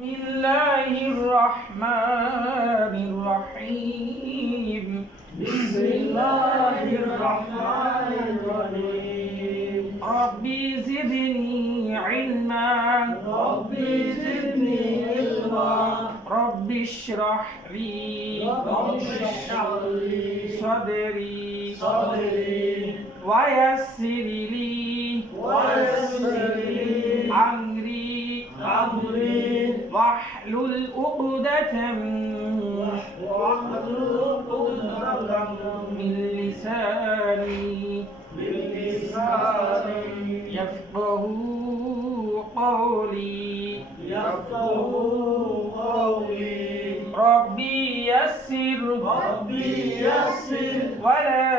بسم الله الرحمن الرحيم بسم الله الرحمن الرحيم ربي زدني علما ربي زدني علما ربي اشرح لي رب اشرح لي صدري ويسر لي أمري واحلل عقدة من لساني يفقه قولي ربي يسر ولا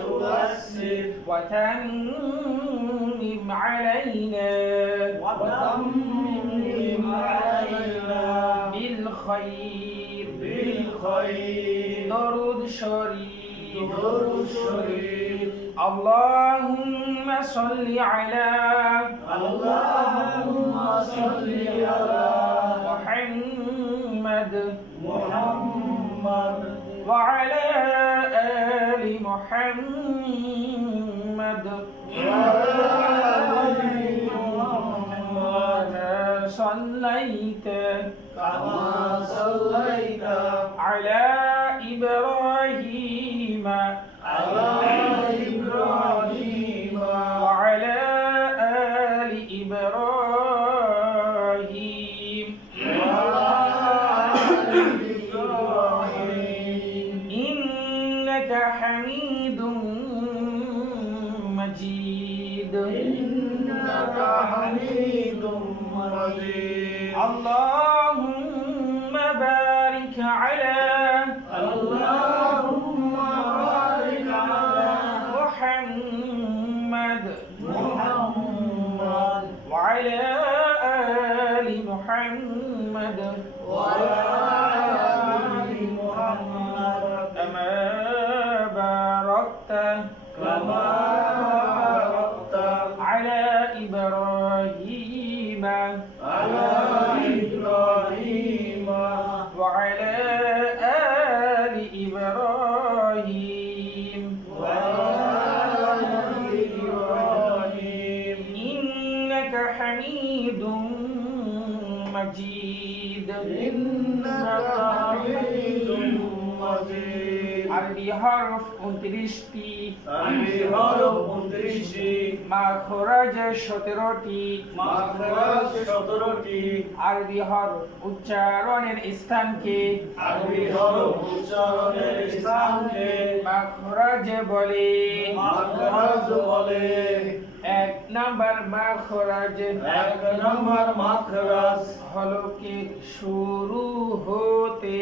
تؤسر وتمم علينا بالخير درود شريف اللهم صل على محمد وعلى آل محمد كما صليت على إبراهيم وعلى آل إبراهيم إنك حميد مجيد اللهم بارك على محمد وعلى آل محمد كما باركت على إبراهيم وعلى آل إبراهيم إنك حميد مجيد عربي حرف 29টি মাখরাজ 17টি আরবি হরফ উচ্চারণের স্থানকে মাখরাজ বলে এক নাম্বার মাখরাজ হলকের শুরু হতে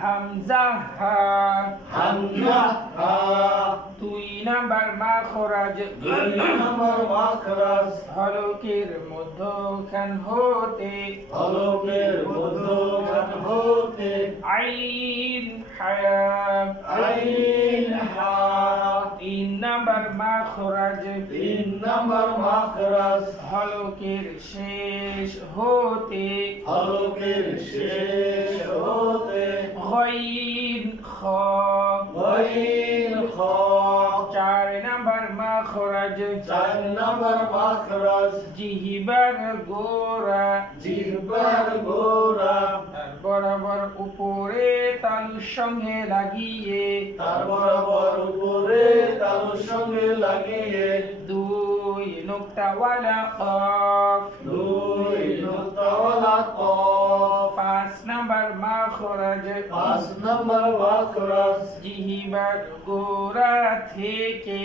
হামজা হা দুই নাম্বার মাখরাজ হলকের মধ্যখান হতে আইন হা তিন নাম্বার মাখরাজ হলকের শেষ হতে গইন খ চার নাম্বার মাখরাজ জিহবার গোরা বরাবর উপরে তালুর সঙ্গে লাগিয়ে দুই নোক্তাওয়ালা কফ পাঁচ নাম্বার মাখরাজ জিহবার গোরা থেকে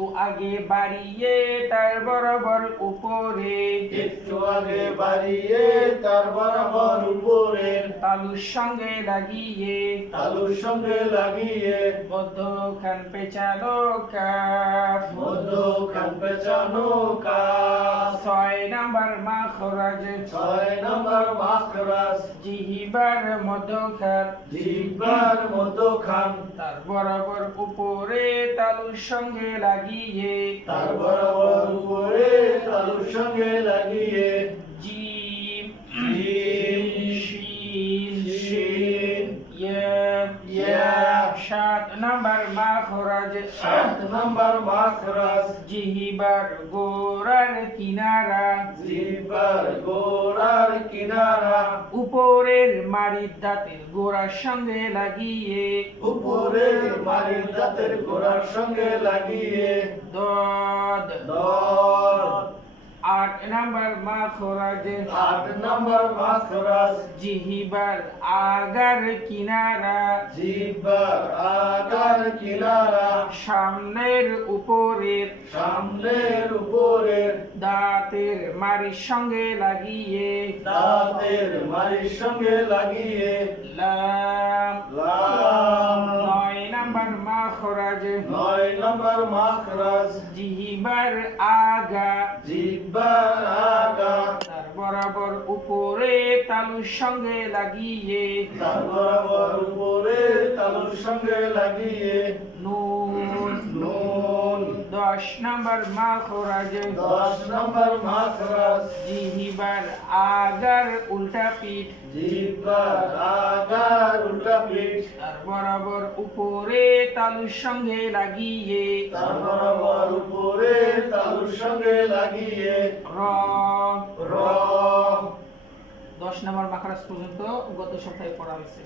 একটু আগে বাড়িয়ে তার বরাবর উপরে একটু আগে বাড়িয়ে তার বরাবর উপরে তালুর সঙ্গে লাগিয়ে তালুর সঙ্গে লাগিয়ে মধ্যখান পেঁচানো কাফ মধ্যখান পেঁচানো কাফ 6 নাম্বার মাখরাজ 6 নম্বর মাখরাজ জিহ্বার মধ্যখান জিহ্বার মধ্যখান তার বরাবর উপরে তালুর সঙ্গে লাগিয়ে তার বরাবর উপরে তালুর সঙ্গে লাগিয়ে জিম জিম শিন শিন ইয়া 7 নাম্বার মাখরাজ 7 নম্বর মাখরাজ জিহ্বার গোড়ার কিনারা জিহ্বার গোড়ার কিনারা উপরের মাড়ির দাঁতের গোড়ার সঙ্গে লাগিয়ে উপরে মারির দাঁতের গোড়ার সঙ্গে লাগিয়ে দদ দর 8 নাম্বার মাখরাজ 8 নম্বর মাখরাজ জিহ্বার আগার কিনারা জিহ্বার আগার কিনারা সামনের উপরের সামনের উপরের দাঁতের মাড়ির সঙ্গে লাগিয়ে দাঁতের মারির সঙ্গে লাগিয়ে লাম লাম 9 নাম্বার মাখরাজ 9 নম্বর মাখরাজ জিহ্বার আগা জিহ্বার আগা তার বরাবর উপরে তালুর সঙ্গে লাগিয়ে তার বরাবর উপরে তালুর সঙ্গে লাগিয়ে নুন নুন 10 নাম্বার মাখরাজ 10 নম্বর মাখরাজ জিহ্বার আগার উল্টা পিঠ জিহ্বার আগার উল্টা পিঠ তার বরাবর উপরে তালুর সঙ্গে লাগিয়ে তার বরাবর উপরে তালুর সঙ্গে লাগিয়ে র র 10 নাম্বার মাখরাজ পর্যন্ত গত সপ্তাহে পড়া হয়েছে।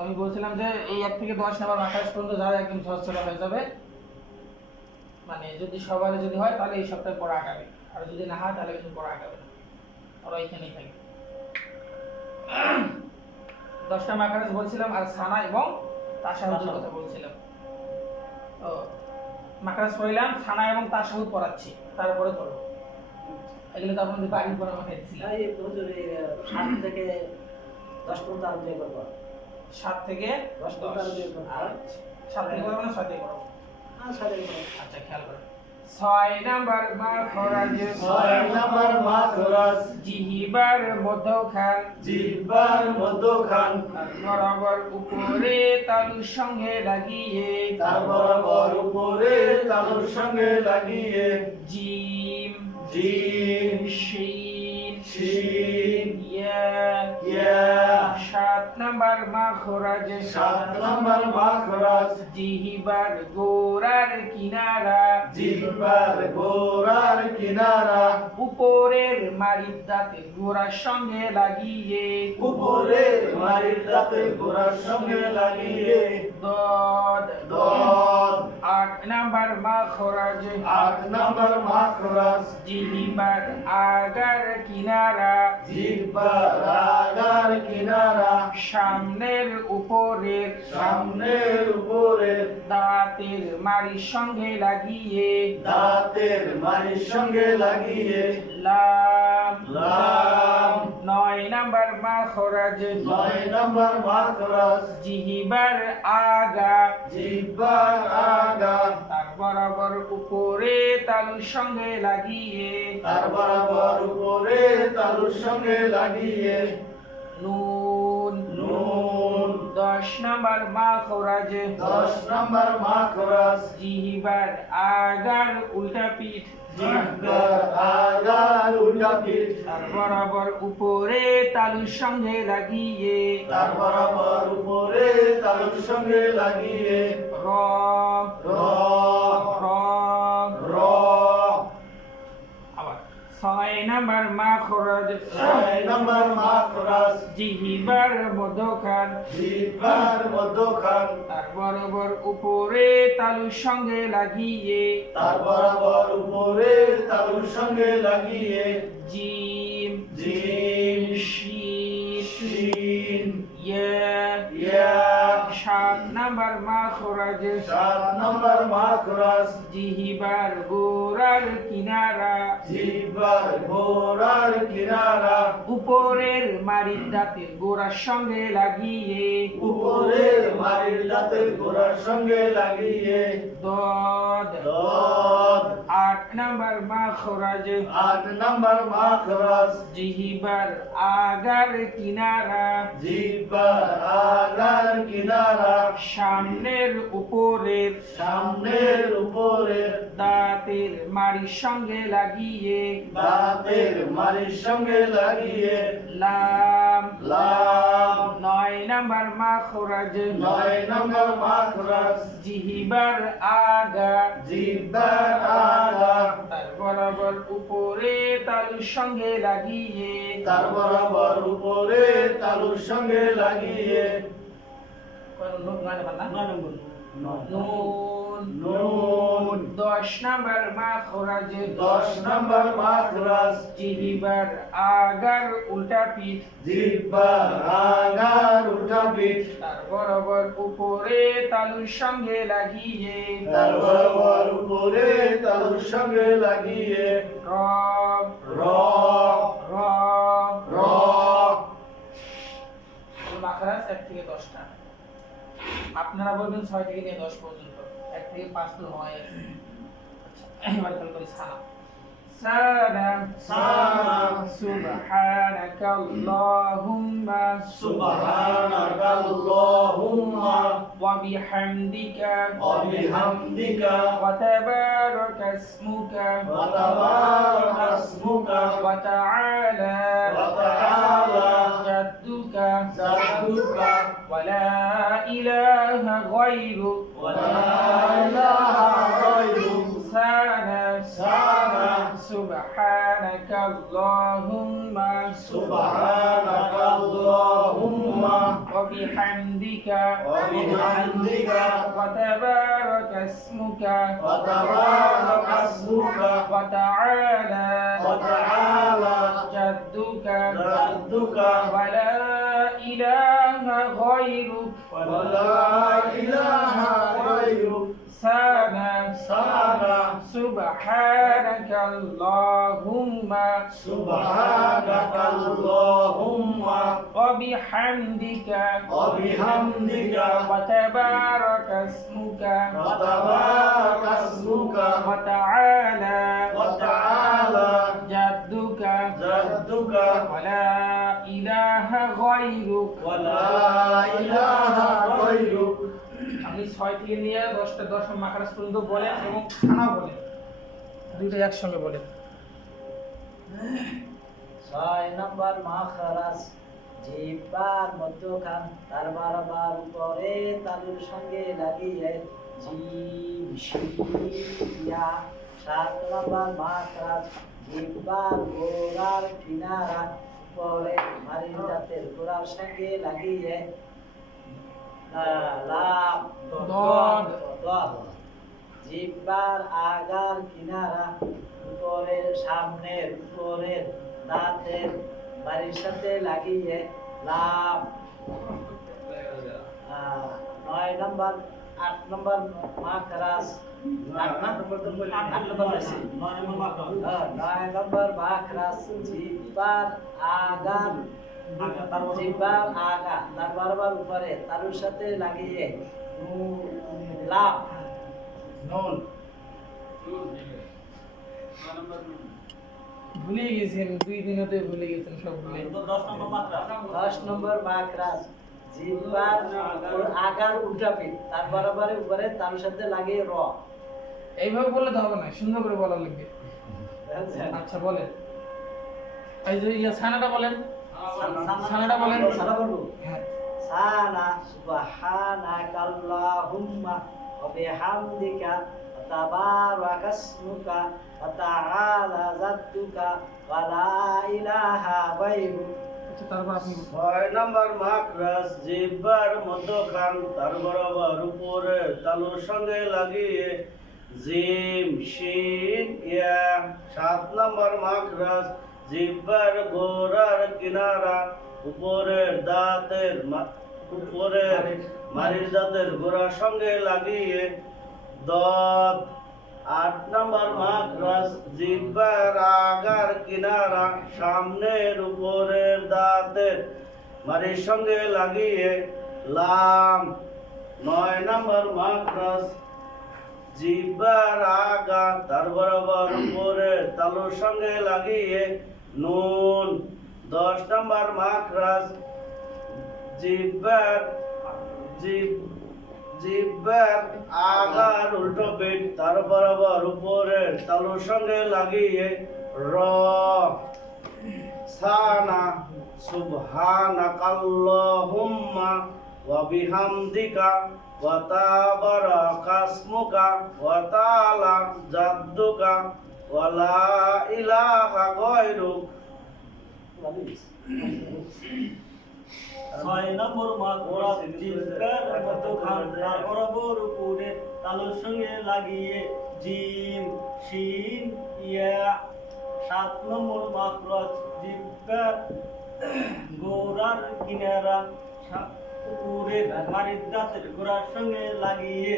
আমি বলছিলাম যে এই 1 থেকে 10 নাম্বার মাখরাজ পর্যন্ত যারা একদম সহজ সরল হয়ে যাবে, মানে যদি সবার যদি হয় তাহলে এই সপ্তাহে পড়া আগাবে, আর যদি না হয় তাহলে কিন্তু পড়া আগাবে না, ওরা এখানেই থাকবে। 10টা মাখরাজ বলছিলাম আর সানা এবং তাশাহুদের কথা বলছিলাম। ও মাখরাজ পড়লাম, সানা এবং তাশাহুদ পড়াচ্ছি, তারপরে ধরো এগুলো তো আপনাদের বাড়ির পড়া মাথায় দিচ্ছিলাম। 7 থেকে 10 পর্যন্ত আরম্ভ করব। 7 থেকে 10 পর্যন্ত আরম্ভ করব। 7 থেকে করবো না 6 থেকে করবো? হ্যাঁ, 7 থেকে করব। আচ্ছা খেয়াল করো। 6 নাম্বার মাখরাজ 6 নম্বর মাখরাজ জিহ্বার মধ্যখান জিহ্বার মধ্যখান বরাবর উপরে তালুর সঙ্গে লাগিয়ে তার বরাবর উপরে তালুর সঙ্গে লাগিয়ে জিম জিম শিন শিন ইয়া ইয়া 7 নাম্বার মাখরাজ 7 নম্বর মাখরাজ জিহ্বার গোড়ার কিনারা জিহ্বার গোড়ার কিনারা উপরের মাড়ির দাঁতের গোড়ার সঙ্গে লাগিয়ে উপরে মারির দাঁতের গোড়ার সঙ্গে লাগিয়ে দদ দর 8 নাম্বার মাখরাজ 8 নম্বর মাখরাজ জিহ্বার আগার কিনারা জিহ্বার আগার কিনারা সামনের উপরের সামনের উপরের দাঁতের মাড়ির সঙ্গে লাগিয়ে দাঁতের মারির সঙ্গে লাগিয়ে লাম লাম 9 নাম্বার মাখরাজ 9 নম্বর মাখরাজ জিহ্বার আগা জিহ্বার আগা তার বরাবর উপরে তালুর সঙ্গে লাগিয়ে তার বরাবর উপরে তালুর সঙ্গে লাগিয়ে নুন নুন 10 নাম্বার মাখরাজ 10 নম্বর মাখরাজ জিহ্বার আগার উল্টা পিঠ জিহ্বার আগার উল্টা পিঠ তার বরাবর উপরে তালুর সঙ্গে লাগিয়ে তার বরাবর উপরে তালুর সঙ্গে লাগিয়ে র র র র আবার 6 নাম্বার মাখরাজ 6 নম্বর মাখরাজ জিহ্বার মধ্যখান জিহ্বার মধ্যখান তার বরাবর উপরে তালুর সঙ্গে লাগিয়ে তার বরাবর উপরে তালুর সঙ্গে লাগিয়ে জিম জিম শিন শিন ইয়া ইয়া 7 নাম্বার মাখরাজ 7 নম্বর মাখরাজ জিহ্বার গোড়ার কিনারা জিহ্বার গোড়ার কিনারা উপরের মাড়ির দাঁতের গোড়ার সঙ্গে লাগিয়ে উপরের মাড়ির দাঁতের গোড়ার সঙ্গে লাগিয়ে দদ দদ 8 নাম্বার মাখরাজ 8 নম্বর মাখরাজ জিহ্বার আগার কিনারা জিহ্বার আগার কিনারা সামনের উপরের সামনের উপরের দাঁতের মাড়ির সঙ্গে লাগিয়ে দাঁতের মাড়ির সঙ্গে লাগিয়ে লাম লাম 9 নাম্বার মাখরাজ 9 নম্বর মাখরাজ জিহ্বার আগা জিহ্বার আগা তার বরাবর উপরে তালুর সঙ্গে লাগিয়ে তার বরাবর উপরে তালুর সঙ্গে লাগিয়ে নুন নুন 10 নাম্বার মাখরাজ 10 নম্বর মাখরাজ জিহ্বার আগার উল্টা পিঠ জিহ্বার আগার উল্টা পিঠ তার বরাবর উপরে তালুর সঙ্গে লাগিয়ে তার বরাবর উপরে তালুর সঙ্গে লাগিয়ে র র র র মাখরাজ 1 থেকে 10টা আপনারা বলবেন 6 থেকে নিয়ে 10 পর্যন্ত 1 থেকে 5 তো হয় আচ্ছা এবার খেয়াল করি সানা সানা সানা সুবহানাকাল্লাহুম্মা সুবহানাকাল্লাহুম্মা ওয়া বিহামদিকা ওয়া বিহামদিকা ওয়া তাবারাকা ইসমুকা ওয়া তাবারাকা ইসমুকা ওয়া তাআলা ওয়া তাআলা জাদ্দুকা জাদ্দুকা ওয়া লা ইলাহা গায়রুক ওয়া লা ইলাহা গায়রুক সানা সানা সুবহানাকাল্লাহুম্মা সুবহানাকাল্লাহুম্মা ওয়া বিহামদিকা ওয়া বিহামদিকা ওয়া তাবারাকা ইসমুকা ওয়া তাবারাকা ইসমুকা ওয়া তাআলা ওয়া তাআলা জাদ্দুকা জাদ্দুকা ওয়া লা ইলাহা গায়রুক ওয়া লা ইলাহা গায়রুক সানা সানা সুবহানাকাল্লাহুম্মা সুবহানাকাল্লাহুম্মা ওয়া বিহামদিকা ওয়া বিহামদিকা ওয়া তাবারাকা ইসমুকা ওয়া তাবারাকা ইসমুকা ওয়া তাআলা ওয়া তাআলা জাদ্দুকা জাদ্দুকা ওয়া লা ইলাহা গায়রুক ওয়া লা ইলাহা গায়রুক আপনি 6 থেকে নিয়ে 10টা 10 মাখরাজ পর্যন্ত বলেন এবং সানা বলেন দুইটা একসঙ্গে বলেন 6 নম্বর মাখরাজ জিহ্বার মধ্যখান তার বরাবর উপরে তালুর সঙ্গে লাগিয়ে জিম শিন ইয়া 7 নম্বর মাখরাজ জিহ্বার গোড়ার কিনারা উপরে মাড়ির দাঁতের গোড়ার সঙ্গে লাগিয়ে লাম দদ দদ জিহ্বার আগার কিনারা উপরের সামনের উপরের দাঁতের বাড়ির সাথে লাগিয়ে লাম 9 নম্বর 8 নম্বর মাখরাজ 8 নম্বর বেশি 9 নম্বর মাখরাজ জিহ্বার আগার জিহ্বার আগা তার বারবার উপরে তালুর সাথে লাগিয়ে লাম নুন ভুলে গেছেন 2 দিনতে ভুলে গেছেন সব ভুলে 10 নম্বর মাখরাজ জিহ্বার আগার উল্টা পিঠ তার বরাবর উপরে তালুর সাথে লাগিয়ে র এইভাবে বললে তো হবে না সুন্দর করে বলা লাগবে আচ্ছা বলেন এই যে ইয়া সানাটা বলেন সানাটা বলেন সানা বলবো হ্যাঁ সানা সুবহানাকাল্লাহুম্মা ওয়া বিহামদিকা ওয়া তাবারাকা ইসমুকা ওয়া তাআলা জাদ্দুকা ওয়া লা ইলাহা গায়রুক আচ্ছা তারপর আপনি 6 নম্বর মাখরাজ জিহ্বার মধ্যখান তার বরাবর উপরে তালুর সঙ্গে লাগিয়ে জিম শিন ইয়া 7 নম্বর মাখরাজ জিহ্বার গোড়ার কিনারা উপরের দাঁতের উপরের মারির দাঁতের গোড়ার সঙ্গে লাগিয়ে দত 8 নম্বর মাখরাজ জিহ্বার আগার কিনারা সামনের উপরের দাঁতের মারির সঙ্গে লাগিয়ে লাম 9 নম্বর মাখরাজ জিহ্বার আগা তার বরাবর উপরের তালুর সঙ্গে লাগিয়ে নুন 10 নম্বর মাখরাজ জিহ্বার আগার উল্টো পিঠ তার বরাবর উপরের তালুর সঙ্গে লাগিয়ে র সানা সুবহানাকাল্লাহুম্মা ওয়া বিহামদিকা ওয়া তাবারাকাসমুকা ওয়া তাআলা জাদ্দুকা ওয়া লা ইলাহা গায়রুক। 6 নম্বর মাকরাজ জিহ্বার মধ্যখান তার বরাবর উপরে তালুর সঙ্গে লাগিয়ে জিম শিন ইয়া 7 নম্বর মাকরাজ জিহ্বার গোড়ার কিনারা উপরের মারির দাঁতের গোড়ার সঙ্গে লাগিয়ে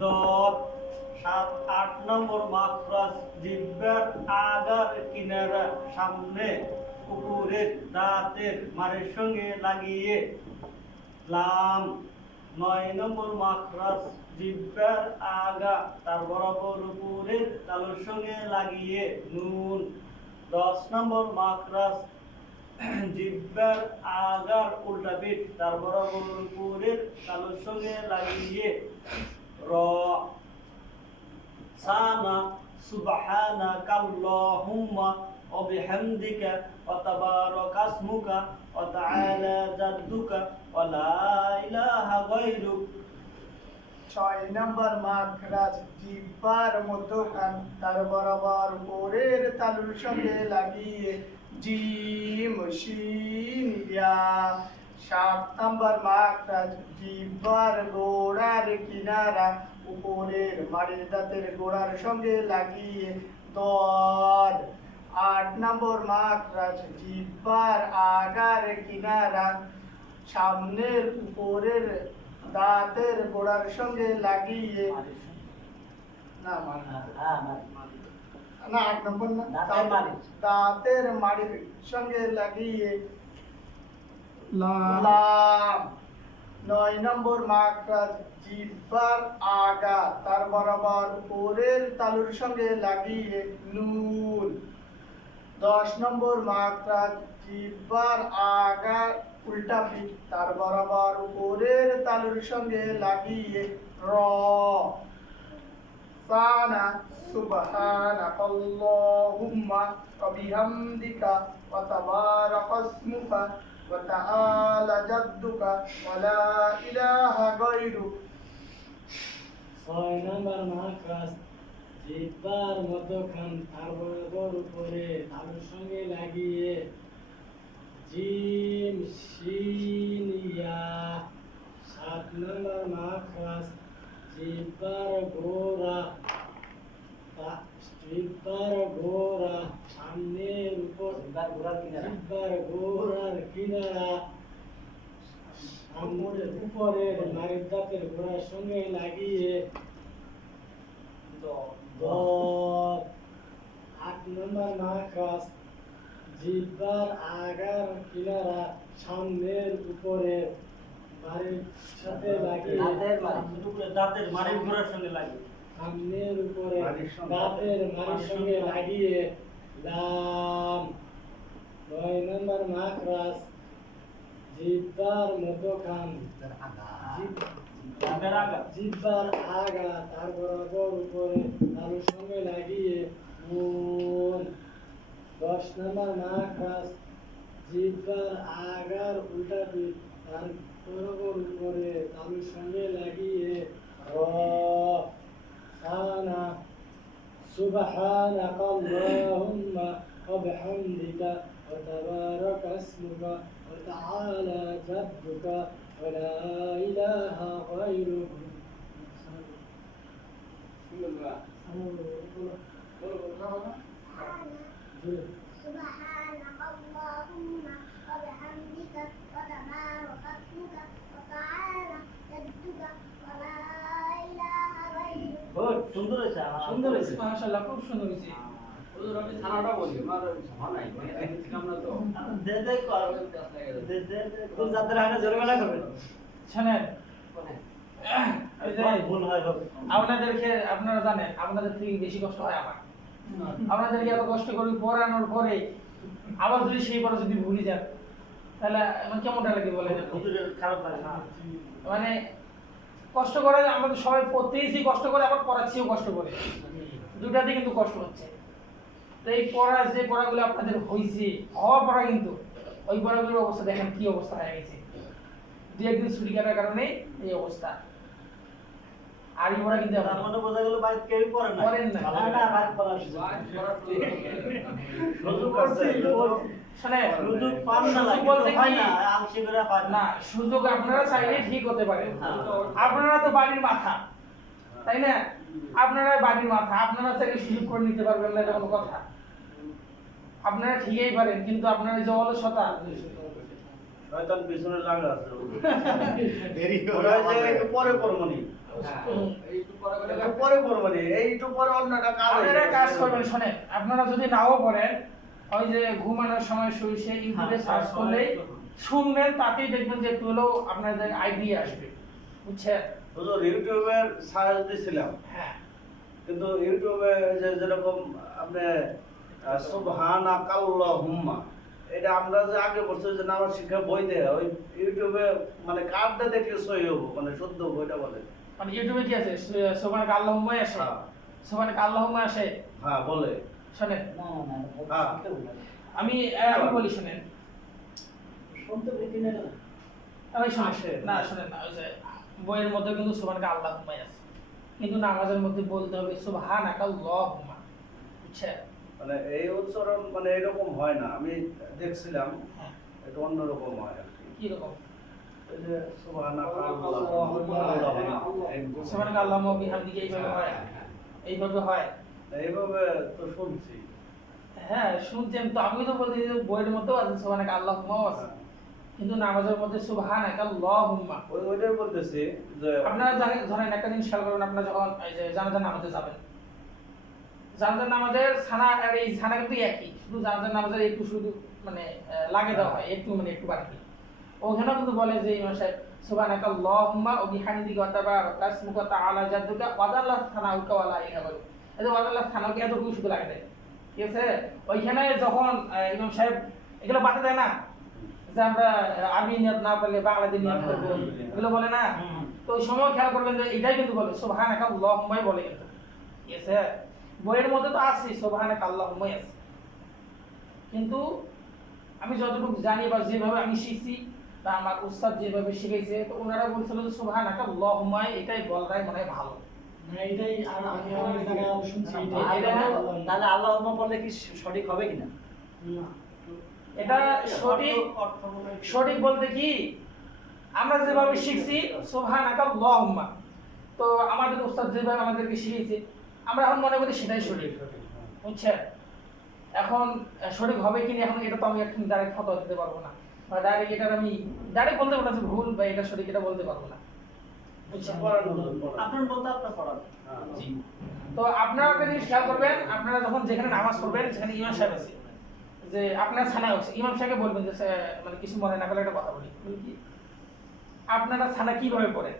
দত 7-8 নম্বর মাকরাজ জিহ্বার আগার কিনারা সামনে উপরের দাঁতের মারের সঙ্গে লাগিয়ে লাম 9 নম্বর মাখরাজ জিহ্বার আগা তার বরাবর উপরের তালুর সঙ্গে লাগিয়ে নুন 10 নম্বর মাখরাজ জিহ্বার আগার উল্টা পিঠ তার বরাবর উপরের তালুর সঙ্গে লাগিয়ে র সানা সুবহানাকাল্লাহুম্মা ওয়া বিহামদিকা ওয়া তাবারাকা ইসমুকা ওয়া তাআলা জাদ্দুকা ওয়া লা ইলাহা গায়রুক। 6 নম্বর মাখরাজ জিহ্বার মধ্যখান তার বরাবর উপরের তালুর সঙ্গে লাগিয়ে জিম শিন ইয়া 7 নম্বর মাখরাজ জিহ্বার গোড়ার কিনারা উপরের মাড়ির দাঁতের গোড়ার সঙ্গে লাগিয়ে দদ 8 নম্বর মাখরাজ জিহ্বার আগার কিনারা সামনের উপরের দাঁতের গোড়ার সঙ্গে লাগিয়ে না না 8 নম্বর না দাঁতের মাড়ির সঙ্গে লাগিয়ে লাম 9 নম্বর মাখরাজ জিহ্বার আগা তার বরাবর উপরের তালুর সঙ্গে লাগিয়ে নুন 10 নম্বর মাখরাজ জিহ্বার আগা উল্টা পিঠ তার বরাবর উপরের তালুর সঙ্গে লাগিয়ে র সানা সুবহানাকাল্লাহুম্মা ওয়া বিহামদিকা ওয়া তাবারাকা ইসমুকা ওয়া তাআলা জাদ্দুকা ওয়া লা ইলাহা গায়রুক। 6 নম্বর মাখরাজ জিহ্বার মধ্যখান তার বরাবর উপরে তালুর সঙ্গে লাগিয়ে জিম শিন ইয়া 7 নম্বর মাখরাজ জিহ্বার গোড়া সামনের উপর জিহ্বার গোড়ার কিনারা সামনের উপরের মারির দাঁতের গোড়ার সঙ্গে লাগিয়ে দত 8 নম্বর মাখরাজ জিহ্বার আগার কিনারা সামনের উপরে মারির সাথে লাগিয়ে দাঁতের মারির গোড়ার সঙ্গে লাগিয়ে সামনের উপরে দাঁতের মারির সঙ্গে লাগিয়ে লাম 9 নম্বর মাখরাজ জিহ্বার মধ্যখান জিহ্বার আগা তার বরাবর উপরে তালুর সঙ্গে লাগিয়ে নুন 10 নম্বর মাখরাজ জিহ্বার আগার উল্টা পিঠ তার বরাবর উপরে তালুর সঙ্গে লাগিয়ে র সানা সুবহানাকাল্লাহুম্মা ওয়া বিহামদিকা ওয়া তাবারাকা ইসমুকা ওয়া তাআলা জাদ্দুকা ওয়া লা ইলাহা গায়রুক। সুবহানাকাল্লাহুম্মা ওয়া বিহামদিকা ওয়া তাবারাকা ইসমুকা ওয়া তাআলা গুড, সুন্দর হয়েছে সুন্দর হয়েছে। মাশাআল্লাহ, খুব সুন্দর হয়েছে। দে দে কর দে দে দে কোন যাত্রা হয় না জরিমানা করবেন। শোনেন, এই যে ভুল হয় হবে আপনাদেরকে, আপনারা জানেন আপনাদের থেকে বেশি কষ্ট হয় আমার। আপনাদেরকে এত কষ্ট করে পড়ানোর পরে আবার যদি সেই পড়া যদি ভুলে যান, তাহলে আমার কেমনটা লাগে বলেন? হুজুরের খারাপ লাগে না মানে কষ্ট করে আমাদের সবাই পড়তেইছি কষ্ট করে, আবার পড়াচ্ছিও কষ্ট করে, দুটাতে কিন্তু কষ্ট হচ্ছে। তো এই পড়া, যে পড়াগুলো আপনাদের হয়েছে, হওয়া পড়া, কিন্তু ওই পড়াগুলোর অবস্থা দেখেন কি অবস্থা হয়ে গেছে। দু একদিন ছুটি কাটার কারণে এই অবস্থা। আর এই পড়া কিন্তু তার মানে বোঝা গেল বাইরে কেউ পড়ে না করেন না। না না বাদ পড়ার সুযোগ নেই। সুযোগ আছে শোনেন, সুযোগ পান না সুযোগ লাগে বলতে হয় কি? না আলসি করে পায় না, সুযোগ আপনারা চাইলে ঠিক হতে পারে। আপনারা তো বাড়ির মাথা, তাই না? আপনারা বাড়ির মাথা, আপনারা চাইলে সুযোগ করে নিতে পারবেন না, এটা কোনো কথা? আপনারা ঠিকই পারেন, কিন্তু আপনারা যে অলসতা, শয়তান পিছনে লাগা আছে দেরি ওরা যে একটু পরে পড়মনি একটু পরে পড়বানি, এইটু পরে অন্যটা কাজ হয়ে আপনারা যাবে। কাজ করবেন। শোনেন, আপনারা যদি নাও পড়েন, ওই যে ঘুমানোর সময় শুয়ে ইউটিউবে সার্চ করলেই শুনবেন, তাতেই দেখবেন যে একটু হলেও আপনাদের আইডিয়া আসবে, বুঝছেন? হুজুর ইউটিউবের সার্চ দিছিলাম, হ্যাঁ, কিন্তু ইউটিউবে যেরকম আপনি সুবহানাকাল্লাহুম্মা, এটা আমরা যে আগে পড়ছি যে নামাজ শিক্ষা বই দেয়, ওই ইউটিউবে মানে কার্ডটা দেখলে সই হবো, মানে শুদ্ধ বইটা বলে। মানে ইউটিউবে কি আছে? সুবহানাকা আল্লাহুম্মা আসে, হ্যাঁ। সুবহানাকা আল্লাহুম্মা আসে। হ্যাঁ বলে। শোনেন, না না হ্যাঁ। আমি বলি, শোনেন, শুনতে পেতে না না। ওই শোনেন, আসে। না শোনেন না, ওই যে বইয়ের মধ্যে কিন্তু সুবহানাকা আল্লাহুম্মা আছে, কিন্তু নামাজের মধ্যে বলতে হবে সুবহানাকা আল্লাহুম্মা, বুঝছেন? মানে এই উচ্চারণ মানে এরকম হয় না, আমি দেখছিলাম হ্যাঁ, এটা অন্যরকম হয় আর কি। কি রকম? এই যে সুবহানাকাল্লাহুম্মা, সুবহানাকা আল্লাহুম্মা বিহামদিহি, এইভাবে হয়, এইভাবে হয়। এইভাবে তো শুনছি। হ্যাঁ, শুনছেন তো, আমি তো বলছি যে বইয়ের মধ্যেও আছে সুবহানাকা আল্লাহুম্মাও আছে, কিন্তু নামাজের মধ্যে সুবহানাকা আল্লাহুম্মা। ওইটাই বলতেছি যে আপনারা জানেন, ধরেন একটা জিনিস খেয়াল করবেন, আপনারা যখন এই যে জানাজার নামাজে যাবেন, জানাজার নামাজের ছানা আর এই ছানা কিন্তু একই, শুধু জানাজার নামাজের একটু শুধু মানে লাগে দেওয়া হয়, একটু মানে একটু বাড়তি। ওখানেও কিন্তু বলে যে ইমাম সাহেব সুবহানাকা আল্লাহুম্মা ওয়া বিহামদিকা ওয়া তাবারাকা ইসমুকা তাআলা জাদ্দুকা ওয়া জাল্লা সানাউকা ওয়া লা ইলাহা ইল্লা আনতা। এই যে ওয়া জাল্লা সানাউকা এতটুকু শুধু লাগে দেয়, ঠিক আছে? ওইখানে যখন ইমাম সাহেব এগুলো বাতে দেয় না, যে আমরা আরবি নিয়ত না করলে বাংলা দিয়ে নিয়ত করবো, এগুলো বলে না, তো ওই সময় খেয়াল করবেন যে এটাই কিন্তু বলে সুবহানাকা আল্লাহুম্মাই বলে, কিন্তু ঠিক আছে? বইয়ের মধ্যে তো আছে সুবহানাকা আল্লাহুম্মাই আছে, কিন্তু আমি যতটুকু জানি বা যেভাবে আমি শিখছি বা আমার উস্তাদ যেভাবে শিখাইছে, তো ওনারা বলছিল যে সুবহানাকা আল্লাহুম্মাই এটাই বলাটাই মনে হয় ভালো। এইটাই আর আমি অনেক জায়গায় শুনছি তাহলে আল্লাহুম্মা বললে কি সঠিক হবে কিনা? এটা সঠিক, সঠিক বলতে কি, আমরা যেভাবে শিখছি সুবহানাকা আল্লাহুম্মা, তো আমাদের উস্তাদ যেভাবে আমাদেরকে শিখিয়েছে, আমরা এখন মনে করি সেটাই সঠিক, বুঝছেন? এখন সঠিক হবে কিনা, এখন এটা তো আমি এখন ডাইরেক্ট ফতোয়া দিতে পারবো না, বা ডাইরেক্ট এটা আমি ডাইরেক্ট বলতে পারবো না যে ভুল বা এটা সঠিক, এটা বলতে পারবো না, বুঝছেন? আপনার বলতে আপনার পড়ান জি। তো আপনারা একটা জিনিস খেয়াল করবেন, আপনারা যখন যেখানে নামাজ পড়বেন, সেখানে ইমাম সাহেব আছে, যে আপনার ছানায় হচ্ছে, ইমাম সাহেবকে বলবেন যে মানে কিছু মনে না করলে একটা কথা বলি, কি আপনারা ছানা কিভাবে পড়েন?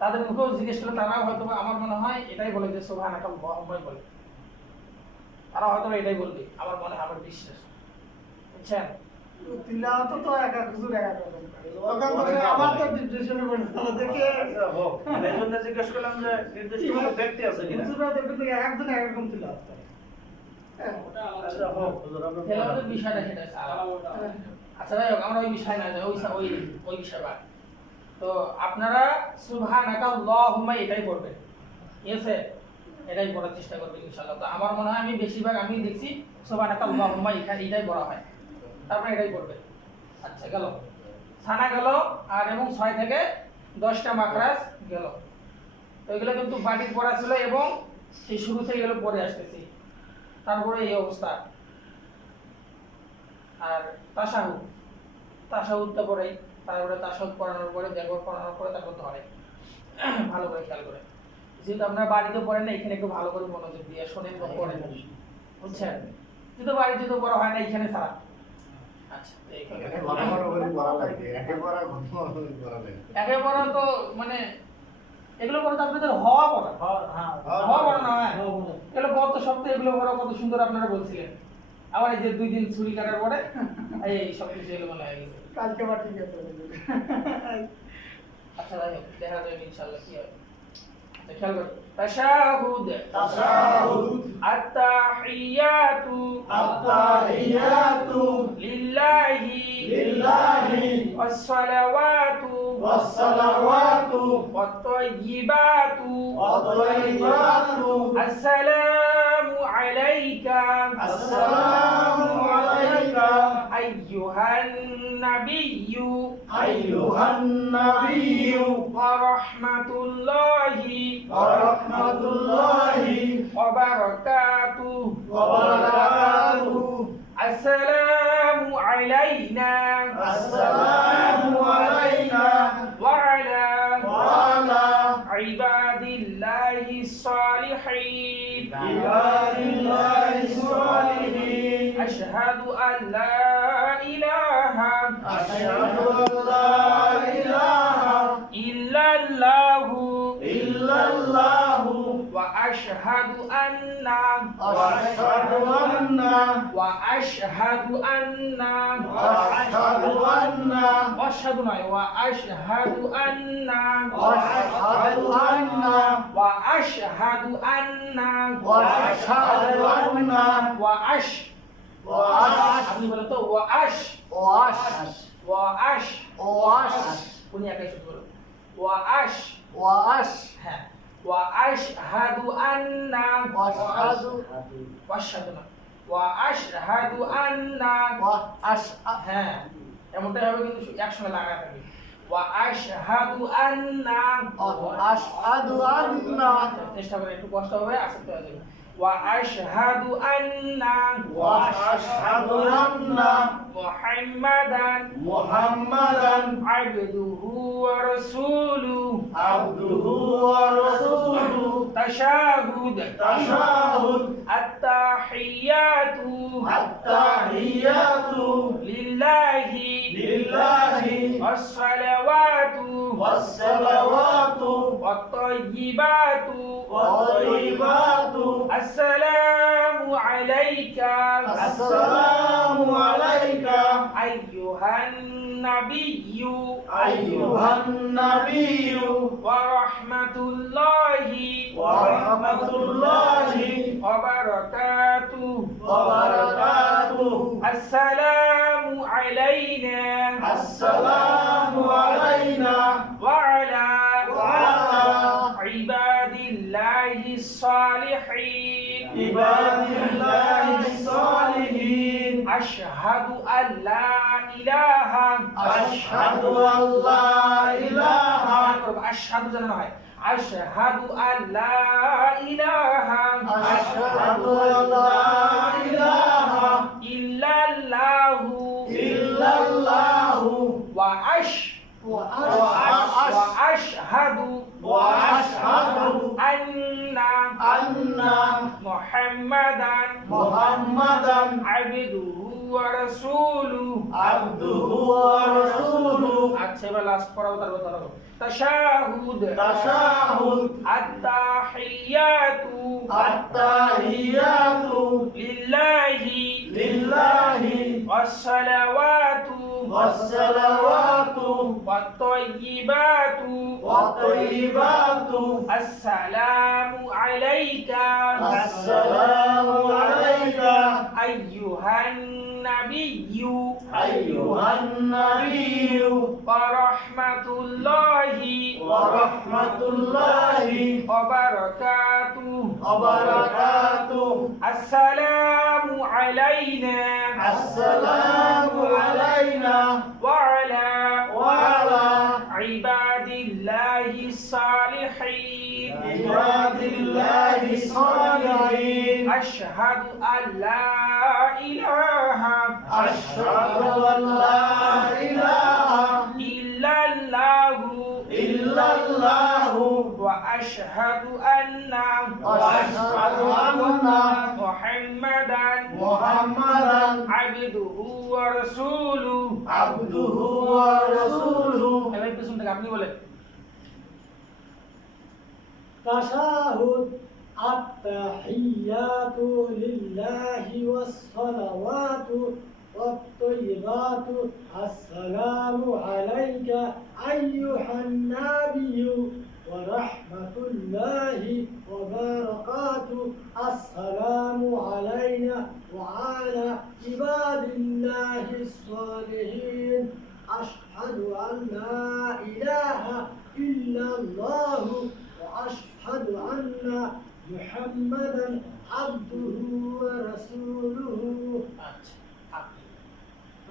তাদের মুখেও জিজ্ঞেস করলে তারাও হয়তো, আমার মনে হয় এটাই বলে যে সুবহানাকা আল্লাহুম্মাই বলে, তারা হয়তো এটাই বলবে, আমার মনে হয়, আমার বিশ্বাস, বুঝছেন? তিলাওয়াত তো এক এক হুজুর এক এক রকম করে। তখন তো সে আমার তো ডিপ্রেশনে পড়ে গেল, দেখে আচ্ছা, হোক। এই জন্য জিজ্ঞেস করলাম যে নির্দিষ্ট কোনো ব্যক্তি আছে কিনা। হুজুররা দেখবে যে একজন এক রকম তিলাওয়াত করে। হ্যাঁ। আচ্ছা, হোক, হুজুর, আপনার তেলাওয়াতের বিষয়টা সেটা আলাদা। আচ্ছা যাই হোক, আমরা ওই বিষয় না যাই, ওই বিষয় বাদ। তো আপনারা সুবহানাকা আল্লাহুম্মা এটাই পড়বেন, ঠিক আছে? এটাই পড়ার চেষ্টা করবেন ইনশাআল্লাহ। তো আমার মনে হয় আমি বেশিরভাগ আমি দেখছি সুবহানাকা আল্লাহুম্মা এটাই পড়া হয়, তারপরে এটাই পড়বেন। আচ্ছা গেল, ছানা গেল, আর এবং 6 থেকে 10টা মাখরাজ গেল। তো এগুলো কিন্তু বাড়ির পড়া ছিল, এবং সেই শুরু থেকে এগুলো পড়ে আসতেছি, তারপরে এই অবস্থা। আর তাশাহুদটা পড়াই, তারপরে তাশাহুদ পড়ানোর পরে দেখবার পড়ানোর পরে তারপর ধরে, ভালো করে খেয়াল করে। যেহেতু আপনারা বাড়িতে পড়েন না, এখানে একটু ভালো করে মনোযোগ দিয়ে শোনেন বা পড়েন, বুঝছেন? যেহেতু বাড়িতে তো পড়া হয় না, এখানে ছাড়া। আচ্ছা, এইখানে এখানে বড় বড় করে পড়া লাগে, একে পড়া ঘন ঘন করে পড়া লাগে। একে পড়া তো মানে এগুলো পড়া তো আপনাদের হওয়া পড়া, হ্যাঁ হওয়া পড়া না হয়। এগুলো গত সপ্তাহে এগুলো পড়া কত সুন্দর আপনারা বলছিলেন, আবার এই যে 2 দিন ছুরি কাটার পরে এই সব কিছু এগুলো মনে হয়ে গেছে। কালকে আবার ঠিক আছে। আচ্ছা যাই হোক, দেখা যাবে ইনশাআল্লাহ কি হয়। আচ্ছা খেয়াল করুন, তাশাহুদ, তাশাহুদ, আত-তাহিয়াতু, আত-তাহিয়াতু, লিল্লাহি, লিল্লাহি, ওয়াস-সালাওয়াতু, ওয়াস-সালাওয়াতু, ওয়াত-তাইয়্যিবাতু, ওয়াত-তাইয়্যিবাতু, আসসালামু আলাইকা, আসসালামু আলাইকা, আইয়ুহান নাবিয়্যু, আইয়ুহান নাবিয়্যু, ওয়া রাহমাতুল্লাহি ওয়া রাহমাতুল্লাহি, ওয়া বারাকাতুহু, ওয়া বারাকাতুহু, আসসালামু আলাইনা, আসসালামু আলাইনা, ওয়া আলা ওয়া আলা ইবাদিল্লাহিস সালিহিন, ইবাদিল্লাহিস সালিহিন, আশহাদু আন লা ইলাহা আশহাদু আন লা ইলাহা ইল্লাল্লাহু ইল্লাল্লাহু, ওয়া আশহাদু আন্না ওয়া আশহাদু আন্না, ওয়া আশহাদু আন্না ওয়া আশহাদু আন্না, ওয়াশহাদু নয়, ওয়া আশহাদু আন্না ওয়া আশহাদু আন্না, ওয়া আশহাদু আন্না ওয়া আশহাদু আন্না, ওয়া আশ ওয়া আশ, আপনি বলেন তো ওয়া আশ, ওয়াশ ওয়া আশ, ওয়াশ উনি একাই শুধু বলুন ওয়া আশ, ওয়াশ হ্যাঁ, ওয়া আশহাদু আন্না ওয়াশহাদু ওয়াশহাদু না, ওয়া আশহাদু আন্না, ওয়াশ হ্যাঁ এমনটাই হবে কিন্তু একসঙ্গে লাগা থাকবে, ওয়া আশহাদু আন্না, আশহাদু আন্না চেষ্টা করে একটু কষ্ট হবে, আস্তে হয়ে যাবে, ওয়া আশহাদু আন্না ওয়া আশহাদু আন্না মুহাম্মাদান মুহাম্মাদান আবদুহু ওয়া রাসূলুহু, আবদুহু ওয়া রাসূলুহু, তাশাহুদ, তাশাহুদ, আত-তাহিয়াতু, আত-তাহিয়াতু, লিল্লাহি, লিল্লাহি, ওয়াস-সালাওয়াতু, ওয়াস-সালাওয়াতু, ওয়াত-তাইয়্যিবাতু, ওয়াত-তাইয়্যিবাতু, আসসালামু আলাইকা, আসসালামু আলাইকা, আইয়ুহান নাবিয়্যু, আইয়ুহান নাবিয়্যু, ওয়া রাহমাতুল্লাহি ওয়া রাহমাতুল্লাহি, ওয়া বারাকাতুহু, ওয়া বারাকাতুহু, আসসালামু আলাইনা আসসালামু আলাইনা, ওয়া আলা ওয়া আলা ইবাদিল্লাহিস সালিহিন, ইবাদিল্লাহিস সালিহিন, আশহাদু আল লা ইলাহা, আশহাদু আন লা ইলাহা, আশহাদু যেন হয়, আশহাদু আল লা ইলাহা আশহাদু আন লা ইলাহা ইল্লাল্লাহু ইল্লাল্লাহু, ওয়া আশ ওয়া আশহাদু আন্না আন্না মুহাম্মাদান মুহাম্মাদান আবদুহু ওয়া রাসূলুহু। আবদুহু ওয়া রাসূলুহু। আচ্ছা এবার লাস্ট পড়াবো, তারপর ধরো তাশাহুদ, তাশাহুদ, আত-তাহিয়াতু, আত-তাহিয়াতু, লিল্লাহি, লিল্লাহি, ওয়াস-সালাওয়াতু, ওয়াস-সালাওয়াতু, ওয়াত-তাইয়্যিবাতু, ওয়াত-তাইয়্যিবাতু, আসসালামু আলাইকা, আসসালামু আলাইকা, আইয়ুহান নাবিয়্যু, আইয়ুহান নাবিয়্যু, ওয়া রাহমাতুল্লাহি ওয়া রাহমাতুল্লাহি, ওয়া বারাকাতুহু, ওয়া বারাকাতুহু, আসসালামু আলাইনা আসসালামু আলাইনা, ওয়া আলা ওয়া আলা ইবাদিল্লাহিস সালিহিন, ইবাদিল্লাহিস সালিহিন, আশহাদু আল লা ইলাহা আশহাদু আন লা ইলাহা ইল্লাল্লাহু ইল্লাল্লাহু, ওয়া আশহাদু আন্না وأشهد أن মুহাম্মাদান محمدا আবদুহু ওয়া রাসূলুহু। عبده ورسوله এবার পেছন থেকে আপনি বলেন। تشهد التحيات لله والصلوات والطيبات السلام عليك أيها النبي ورحمة الله وبركاته السلام علينا وعلى عباد الله الصالحين أشهد أن لا إله إلا الله وأشهد أن محمدا عبده ورسوله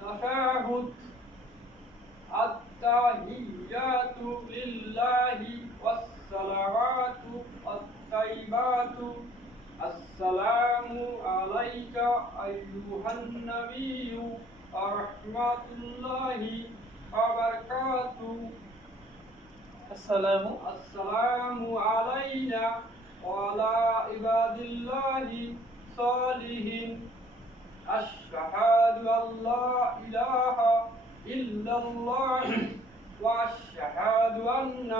تشهد التحيات لله والصلوات الطيبات السلام عليك أيها النبي ورحمة الله وبركاته আসসালামু السلام علينا وعلى عباد الله الصالحين أشهد أن لا إله إلا الله وأشهد أن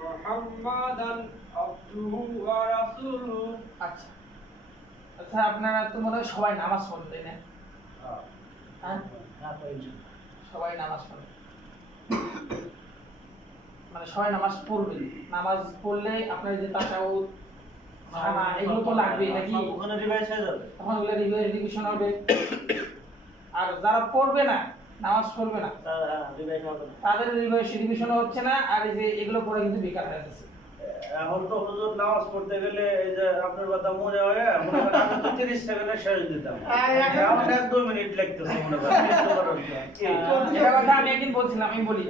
محمدا عبده ورسوله আচ্ছা আচ্ছা আপনারা তো মনে হয় সবাই নামাজ পড়েন তাই না? হ্যাঁ সবাই নামাজ পড়ে, মানে সবাই নামাজ পড়বে। নামাজ পড়লে আপনার যে তাশাহুদ সানা এগুলো তো লাগবেই নাকি? ওখানে রিভাইজ হয়ে যাবে। তখন ওগুলো রিভিশন হবে। আর যারা পড়বে না, নামাজ পড়বে না, রিভাইজ হবে না। তাদের রিভিশন হচ্ছে না, আর এই যে এগুলো পড়ে কিন্তু বেকার হয়ে যাচ্ছে। এখন তো হুজুর নামাজ পড়তে গেলে এই যে আপনার কথা মনে হয় মনে করেন আমি তো 30 সেকেন্ডে শেষ দিতাম, এখন 1-2 মিনিট লাগতেছে মনে করেন। এটা কথা আমি একদিন বলছিলাম, আমি বলি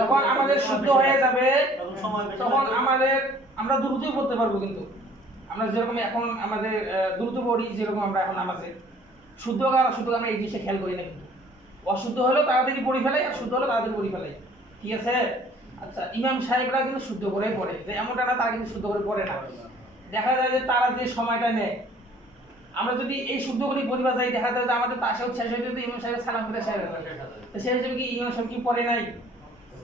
যখন আমাদের শুদ্ধ হয়ে যাবে তখন সময় বেশি তখন লাগবে। আমরা দ্রুতই পড়তে পারবো। কিন্তু আমরা যেরকম এখন আমাদের দ্রুত পড়ি, যেরকম আমরা এখন আমাদের শুদ্ধ আর অশুদ্ধ আমরা এই জিনিসটা খেয়াল করি না। কিন্তু অশুদ্ধ হলেও তাড়াতাড়ি পড়ে ফেলাই, আর শুদ্ধ হলেও তাড়াতাড়ি পড়ে ফেলাই, ঠিক আছে? আচ্ছা, ইমাম সাহেবরা কিন্তু শুদ্ধ করেই পড়ে, যে এমনটা না তারা কিন্তু শুদ্ধ করে পড়ে না। দেখা যায় যে তারা যে সময়টা নেয়, আমরা যদি এই শুদ্ধ করে পড়িবা যাই, দেখা যায় যে আমাদের তাশাহুদ শেষ হয়ে যেতে ইমাম সাহেব সালাম ফিরে শেষ হয়ে যায়। তো সেই হিসেবে কি ইমাম সাহেব কি পড়ে নাই?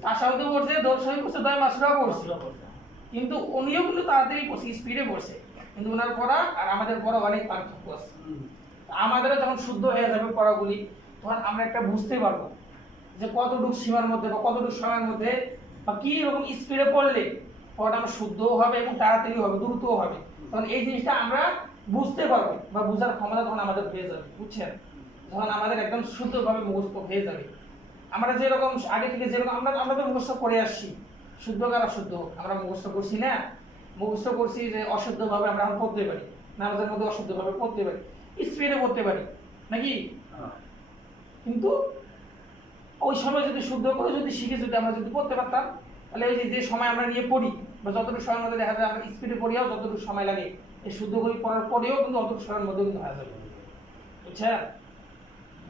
তাশাহুদও পড়ছে, দোষ সহি পড়ছে, দয় মাসরাও পড়ছে, কিন্তু উনিও কিন্তু তাড়াতাড়ি পড়ছে, স্পিডে পড়ছে। কিন্তু ওনার পড়া আর আমাদের পড়া অনেক পার্থক্য আছে। আমাদেরও যখন শুদ্ধ হয়ে যাবে পড়াগুলি, তখন আমরা একটা বুঝতে পারবো যে কতটুকু সীমার মধ্যে বা কতটুকু সময়ের মধ্যে বা কি রকম স্পিডে পড়লে পড়াটা আমার শুদ্ধও হবে এবং তাড়াতাড়ি হবে, দ্রুতও হবে। তখন এই জিনিসটা আমরা বুঝতে পারবো বা বোঝার ক্ষমতা তখন আমাদের হয়ে যাবে, বুঝছেন? যখন আমাদের একদম শুদ্ধভাবে মুখস্থ হয়ে যাবে। আমরা যেরকম আগে থেকে যেরকম আমরা তো মুখস্থ করে আসছি, শুদ্ধ আর অশুদ্ধ আমরা মুখস্থ করছি না, মুখস্থ করছি যে অশুদ্ধভাবে আমরা এখন পড়তে পারি, নামাজের মধ্যে অশুদ্ধভাবে পড়তে পারি, স্পিডে পড়তে পারি নাকি? কিন্তু ওই সময় যদি শুদ্ধ করে যদি শিখে যদি আমরা যদি পড়তে পারতাম, তাহলে এই যে সময় আমরা নিয়ে পড়ি বা যতটুকু সময়ের মধ্যে দেখা যায় আমরা স্পিডে পড়িয়াও যতটুকু সময় লাগে, এই শুদ্ধ করে পড়ার পরেও কিন্তু অতটুকু সময়ের মধ্যে কিন্তু হয়ে যাবে, বুঝছেন?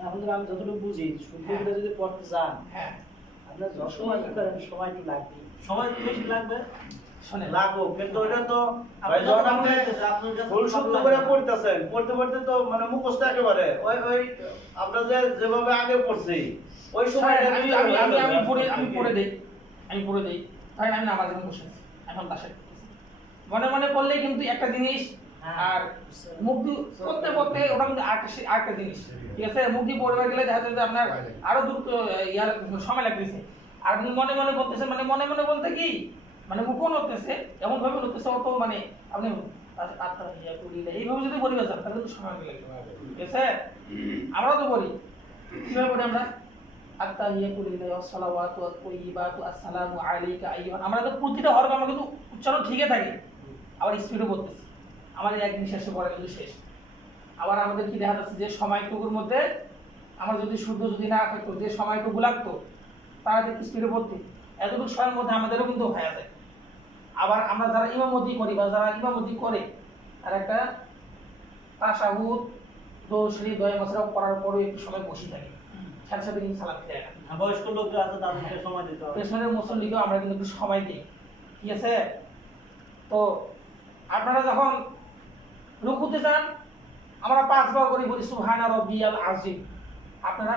আমাদের আমি যতটুকু বুঝি শুদ্ধ করে যদি পড়তে চান, হ্যাঁ, আপনার যত সময় করেন সময় একটু লাগবে। সময় বেশি লাগবে। শোনেন, লাগো, কিন্তু এটা তো আপনি ভাই যখন যখন আপনি পড়তেছেন, আপনার কাছে ফুল সব শুদ্ধ লাগবে করে না। পড়তেছেন, পড়তে পড়তে তো মানে মুখস্থ একেবারে ওই আমরা যেভাবে আগে পড়ছি ওই সময়টা আমি আমি আমি আমি পড়ে দেই, তাই আমি নামাজ এখন বসে আছি, এখন বাসায় মনে মনে পড়লেই কিন্তু একটা জিনিস, আর মুখ দিয়ে পড়তে পড়তে ওটা কিন্তু আরেকটা জিনিস, ঠিক আছে? মুখ দিয়ে পড়বে গেলে দেখা যায় যে আপনার আরো দ্রুত ইয়ার সময় লাগতেছে। আর আপনি মনে মনে বলতেছেন, মানে মনে মনে বলতে কি, মানে মুখও নড়তেছে, এমন ভাবে নড়তেছে অত, মানে আপনি এইভাবে যদি পরিবেশ যান তাহলে কিন্তু সময় লাগবে, ঠিক আছে? আমরাও তো বলি, কিভাবে বলি আমরা? আসসালামু আলাইকা আইয়ুহান, আমরা তো প্রতিটা হরফ আমরা কিন্তু উচ্চারণ ঠিকই থাকে, আবার স্পিডে বলতেছি, আমাদের একদিন শেষে পড়া কিন্তু শেষ। আবার আমাদের কি দেখা যাচ্ছে যে সময়টুকুর মধ্যে আমরা যদি শুদ্ধ যদি না থাকতো, যে সময়টুকু লাগতো তারা যদি স্পিডে পড়তে, এতটুকু সময়ের মধ্যে আমাদেরও কিন্তু হয়ে যায়। আবার আমরা যারা ইমামতি করি বা যারা ইমামতি করে, আর একটা তাশাহুদ দোসরি দয় মাসরাও পড়ার পরে একটু সময় বসে থাকে, সাথে সাথে কিন্তু সালাম ফিরে না। বয়স্ক লোকরা আছে তাদেরকে সময় দিতে হবে। পেছনের মুসল্লিকেও আমরা কিন্তু একটু সময় দিই, ঠিক আছে? তো আপনারা যখন রুকুতে যান আমরা 5 বার করে বলি সুবহানা রাব্বিয়াল আযীম। আপনারা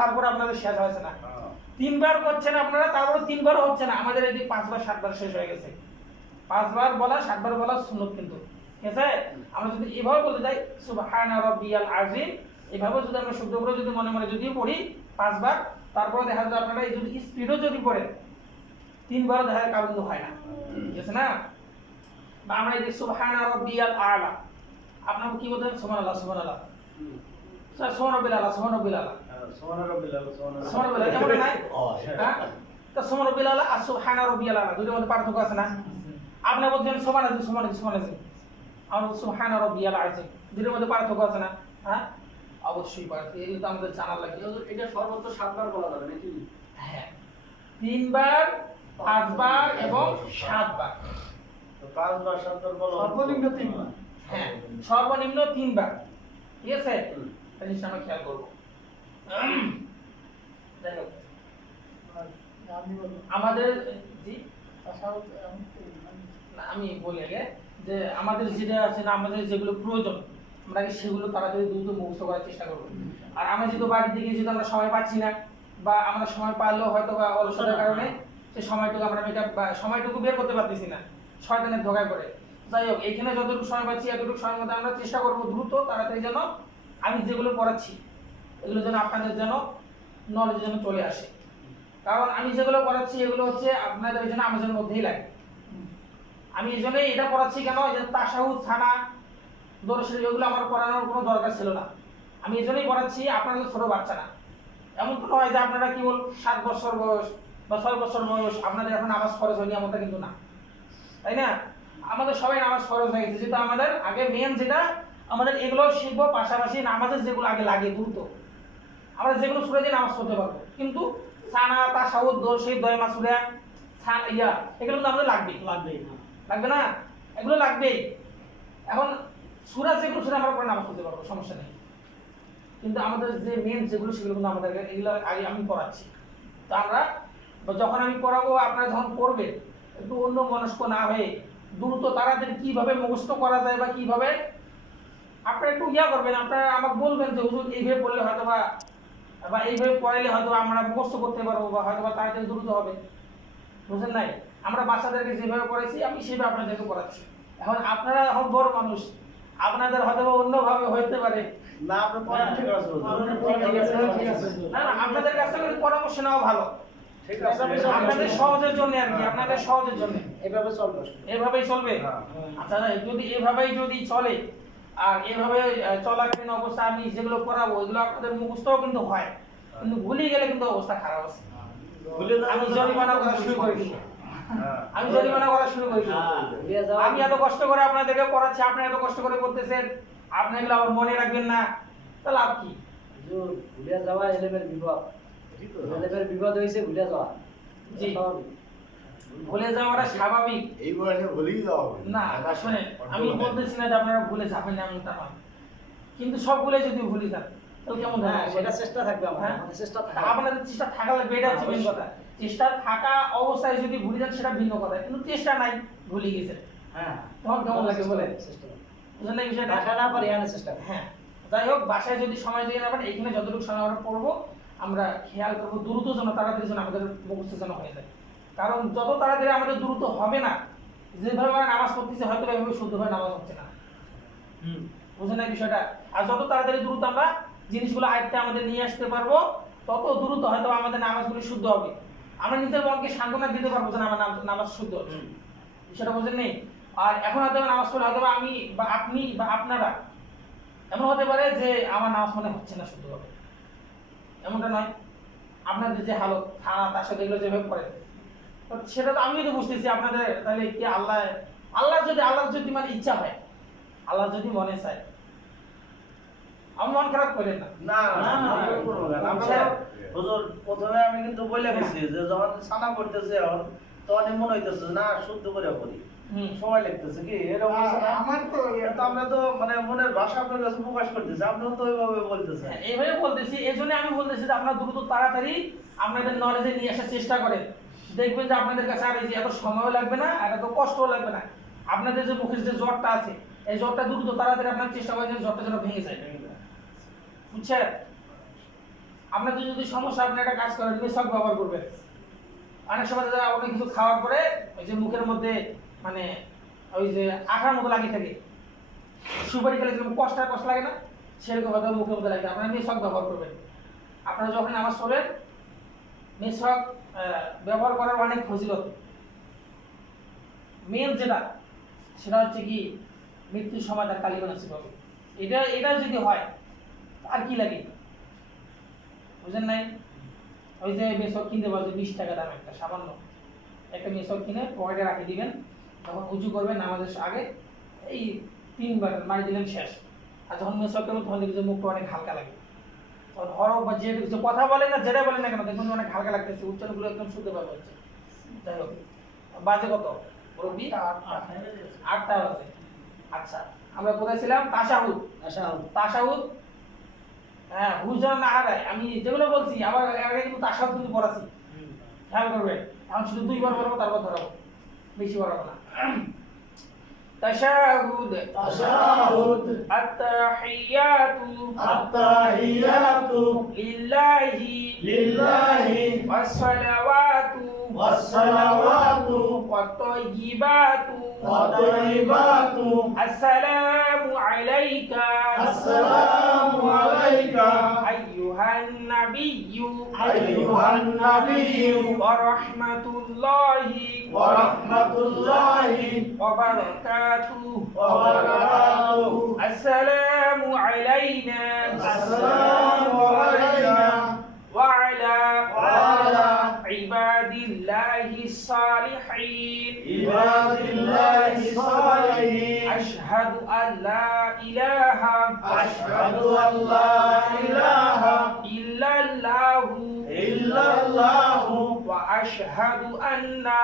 তারপরে আপনাদের শেষ হয়েছে না, 3 বার করছেন আপনারা, তারপরে 3 বারও হচ্ছে না, আমাদের এই 5 বার 7 বার শেষ হয়ে গেছে। 5 বার বলা 7 বার বলা সুন্নত কিন্তু, ঠিক আছে? আমরা যদি এভাবে বলতে যাই সুবহানা রাব্বিয়াল আযীম, এভাবে যদি আমরা শব্দগুলো যদি মনে মনে যদি পড়ি 5 বার, তারপরে দেখা যায় আপনারা এই যদি স্পিডও যদি পড়েন 3 বার দেখা যায় কারণ তো হয় না, ঠিক আছে না? বা আমরা এই যে সুবহানা রাব্বিয়াল আলা, আপনারা কি বলতেন? সুবহানাল্লাহ সুবহানাল্লাহ, স্যার সুবহানাল্লাহ সুবহানাল্লাহ সুবহানাল্লাহ, কেমন নাই? হ্যাঁ, তো সুবহানাল্লাহ আর সুবহানা রাব্বিয়াল আলা দুটোর মধ্যে পার্থক্য আছে না? আপনি বলছেন সুবহানাল্লাহ সুবহানাল্লাহ সুবহানাল্লাহ, আমরা সুবহানা রাব্বিয়াল আযীম, দুটোর মধ্যে পার্থক্য আছে না? হ্যাঁ, অবশ্যই পার্থক্য, এটা তো আমাদের জানা লাগে। এটা সর্বোচ্চ 7 বার বলা যাবে নাকি? হ্যাঁ, 3 বার, 5 বার এবং 7 বার। তো 5 বার 7 বার বলো, সর্বনিম্ন 3 বার। হ্যাঁ, সর্বনিম্ন 3 বার, ঠিক আছে? এই জিনিসটা আমরা খেয়াল করবো। যাই হোক, আমি বলবো আমাদের জি তাছাড়াও না, আমি বলি আগে যে আমাদের যেটা আছে না, আমাদের যেগুলো প্রয়োজন আমরা আগে সেগুলো তাড়াতাড়ি দ্রুত মুখস্থ করার চেষ্টা করবো। আর আমরা যেহেতু বাড়ি থেকে যেহেতু আমরা সময় পাচ্ছি না, বা আমরা সময় পারলেও হয়তো বা অলসতার কারণে সেই সময়টুকু আমরা সময়টুকু বের করতে পারতেছি না, শয়তানের ধোঁকায় পড়ে। যাই হোক, এখানে যতটুকু সময় পাচ্ছি এতটুকু সময়ের মধ্যে আমরা চেষ্টা করবো দ্রুত তাড়াতাড়ি যেন আমি যেগুলো পড়াচ্ছি এগুলো যেন আপনাদের যেন নলেজ যেন চলে আসে। কারণ আমি যেগুলো পড়াচ্ছি এগুলো হচ্ছে আপনাদের জন্য আমাদের মধ্যেই লাগে। আমি এই জন্যই এটা পড়াচ্ছি কেন, যে তাশাহুদ, ছানা, দরুদ শরীফ এগুলো আমার পড়ানোর কোনো দরকার ছিল না। আমি এই জন্যই পড়াচ্ছি, আপনারা তো ছোট বাচ্চা না, এমন তো নয় যে আপনারা কি বল 7 বছর বয়স বা 6 বছর বয়স আপনাদের এখন নামাজ ফরজ হয়নি, এমনটা কিন্তু না, তাই না? আমাদের সবাই নামাজ ফরজ হয়ে গেছে, যেটা আমাদের আগে মেন যেটা আমাদের এগুলো শিখবো, পাশাপাশি নামাজের যেগুলো আগে লাগে দ্রুত আমরা যেগুলো ছুড়ে দিয়ে নামাজ পড়তে পারবো। কিন্তু ছানা, তাশাহুদ, দরুদ শরীফ, দোয়া মাসুরা, এগুলো কিন্তু আমাদের লাগবেই, লাগবে না? এগুলো লাগবেই। এখন সূরা যেগুলো সূরা আমরা পড়ে নামাজ পড়তে পারবো, সমস্যা নেই। কিন্তু আমাদের যে মেন যেগুলো সেগুলো কিন্তু আমাদের এগুলো আগে আমি পড়াচ্ছি। তো আমরা যখন আমি পড়াবো, আপনারা যখন পড়বেন একটু অন্য মনস্ক না হয়ে দ্রুত তাড়াতাড়ি কিভাবে মুখস্থ করা যায় বা কিভাবে আপনারা একটু করবেন, আপনারা আমাকে বলবেন যে হুজুর এইভাবে পড়লে হয়তো বা এইভাবে পড়াইলে হয়তো আমরা মুখস্থ করতে পারবো বা হয়তো বা তাড়াতাড়ি দ্রুত হবে, বুঝলেন নাই? আমরা বাচ্চাদেরকে যেভাবে পড়াইছি আমি সেভাবে আপনাদেরকে পড়াচ্ছি। এখন আপনারা এখন বড় মানুষ, আপনাদের হয়তো অন্যভাবে হইতে পারে না, আপনি পড়া ঠিক আছে না, আপনাদের কাছ থেকে পরামর্শ নেওয়া ভালো, ঠিক আছে, আপনাদের সহজের জন্য আর কি, আপনাদের সহজের জন্য এভাবে চলবে। এভাবেই চলবে। আচ্ছা, যদি এভাবেই যদি চলে আর এভাবে চলাকালীন অবস্থা আমি যেগুলো পড়াবো এগুলো আপনাদের মুখস্থও কিন্তু হয়, কিন্তু ভুলে গেলে কিন্তু অবস্থা খারাপ আছে। আমি জরিমানা করা শুরু করে দিব, আমি জরিমানা করা শুরু করে দিব। আমি এত কষ্ট করে আপনাদেরকে পড়াচ্ছি, আপনি এত কষ্ট করে করতেছেন, আপনি এগুলো আবার মনে রাখবেন না, তাহলে লাভ কি? ভুলে যাওয়া এলেমের বিপদ, এলেমের বিপদ হয়েছে ভুলে যাওয়া। জি, ভুলে যাওয়াটা স্বাভাবিক। এই বয়সে ভুলেই যাওয়া হবে না, শুনেন, আমি বলতেছি না যে আপনারা ভুলে যাবেন না, এমনটা নয়, কিন্তু সবগুলো যদি ভুলে যান তাহলে কেমন হবে? হ্যাঁ, সেটা চেষ্টা থাকবে আমাদের, হ্যাঁ? আমাদের চেষ্টা তা থাকবে। আপনাদের চেষ্টা থাকা লাগবে, এটা হচ্ছে মেন কথা। চেষ্টা থাকা অবস্থায় যদি ভুলে যান সেটা ভিন্ন কথা, কিন্তু চেষ্টা নাই, ভুলে গেছেন, হ্যাঁ, তখন কেমন লাগে বলেন? চেষ্টা করবে। বুঝলেন না এই বিষয়টা? টাকা না পারি আনার চেষ্টা করবে। হ্যাঁ, যাই হোক, বাসায় যদি সময় দিয়ে না পারেন, এখানে যতটুকু সময় আমরা পড়বো আমরা খেয়াল করবো দ্রুত যেন তাড়াতাড়ি যেন আমাদের মুখস্থ যেন হয়ে যায়। কারণ যত তাড়াতাড়ি আমাদের দ্রুত হবে না, যেভাবে আমরা নামাজ পড়তেছি হয়তো এভাবে শুদ্ধভাবে নামাজ হচ্ছে না, বুঝলেন না এই বিষয়টা? আর যত তাড়াতাড়ি দ্রুত আমরা জিনিসগুলো আয়ত্তে আমাদের নিয়ে আসতে পারবো, তত দ্রুত হয়তো আমাদের নামাজগুলি শুদ্ধ হবে। আমরা নিজের মনকে সান্ত্বনা দিতে পারবো যে আমার নামাজ শুদ্ধ হচ্ছে, বিষয়টা বুঝলেন নেই? আর এখন হয়তো নামাজ পড়লে হয়তো আমি বা আপনি বা আপনারা এমন হতে পারে যে আমার নামাজ মনে হচ্ছে না শুদ্ধভাবে, এমনটা নয়। আপনাদের যে হালত, থানা, তার সাথে এগুলো যেভাবে পড়ে, তো সেটা তো আমি তো বুঝতেছি আপনাদের, তাহলে কি আল্লাহ যদি মানে ইচ্ছা হয়, আল্লাহ যদি মনে চায়, আমার মন খারাপ করেন না। না না না, এরকম করবো না। আপনারা হুজুর প্রথমে আমি কিন্তু বলে গেছি যে যখন ছানা করতেছে এখন তখনই মনে হইতেছে না শুদ্ধ করে করি, সময় লাগতেছে কি এরকম আছে না? আমার তো তো আমরা তো মানে মনের ভাষা আপনার কাছে প্রকাশ করতেছি, আপনিও তো ওইভাবে বলতেছেন। হ্যাঁ, এইভাবে বলতেছি, এই জন্য আমি বলতেছি যে আপনারা দ্রুত তাড়াতাড়ি আপনাদের নলেজে নিয়ে আসার চেষ্টা করেন, দেখবেন যে আপনাদের কাছে আর এই যে এত সময়ও লাগবে না আর এত কষ্টও লাগবে না। আপনাদের যে মুখের যে জ্বরটা আছে এই জ্বরটা দ্রুত তাড়াতাড়ি আপনার চেষ্টা করেন যে জ্বরটা যেন ভেঙে যায়, বুঝছেন? আপনাদের যদি সমস্যা, আপনি একটা কাজ করেন, মেসওয়াক ব্যবহার করবেন। অনেক সময় যারা অনেক কিছু খাওয়ার পরে ওই যে মুখের মধ্যে মানে ওই যে আঠার মতো লাগিয়ে থাকে, সুপারি খেলে যেরকম কষ্ট লাগে না, সেরকম হয়তো মুখের মধ্যে লাগে। আপনারা মেসওয়াক ব্যবহার করবেন। আপনারা যখন নামাজ পড়েন মেসওয়াক ব্যবহার করার অনেক ফজিলত। মেন যেটা সেটা হচ্ছে কি মৃত্যুর সময় তার কালিমা নাসিব হবে। এটা যদি হয় আর কি লাগে, বুঝেন নাই? ওই যে মেসওয়াক কিনতে পারবে 20 টাকা দাম, একটা সামান্য একটা মেসওয়াক কিনে পকেটে রাখে দিবেন, যখন উঁচু করবেন নামাজের আগে এই 3 বার মারি দিলেন শেষ। আর যখন মেসওয়াক করবেন তখন দেখবেন যে মুখটা অনেক হালকা লাগে। তখন হরফ বা যে কথা বলেন না, যেটা বলেন না কেন দেখবেন অনেক হালকা লাগতেছে, উচ্চারণগুলো একদম শুদ্ধভাবে হচ্ছে। যাই হোক, বাজে কত মুরব্বি? 8টা বাজে। আচ্ছা, আমরা কোথায় ছিলাম? তাশাহুদ। তাশাহুদ, হ্যাঁ, হুজুর না হারায়। আমি যেগুলো বলছি আবার আগে কিন্তু তাশাহুদ কিন্তু পড়াছি, খেয়াল করবেন। এখন শুধু 2 বার বলবো, তারপর ধরাবো, বেশি বলবো না। তাশাহুদ, আত-তাহিয়াতু লিল্লাহি ওয়াস-সালাওয়াতু ওয়াত-তাইয়্যিবাতু আসসালামু আলাইকা আইয়ুহান নাবিয়্যু ওয়া রাহমাতুল্লাহি ওয়া বারাকাতুহু আসসালামু আলাইনা ওয়া আলা ইবাদিল্লাহিস সালিহিন আশহাদু আল লা ইলাহা ইল্লাল্লাহু ওয়া আশহাদু আন্না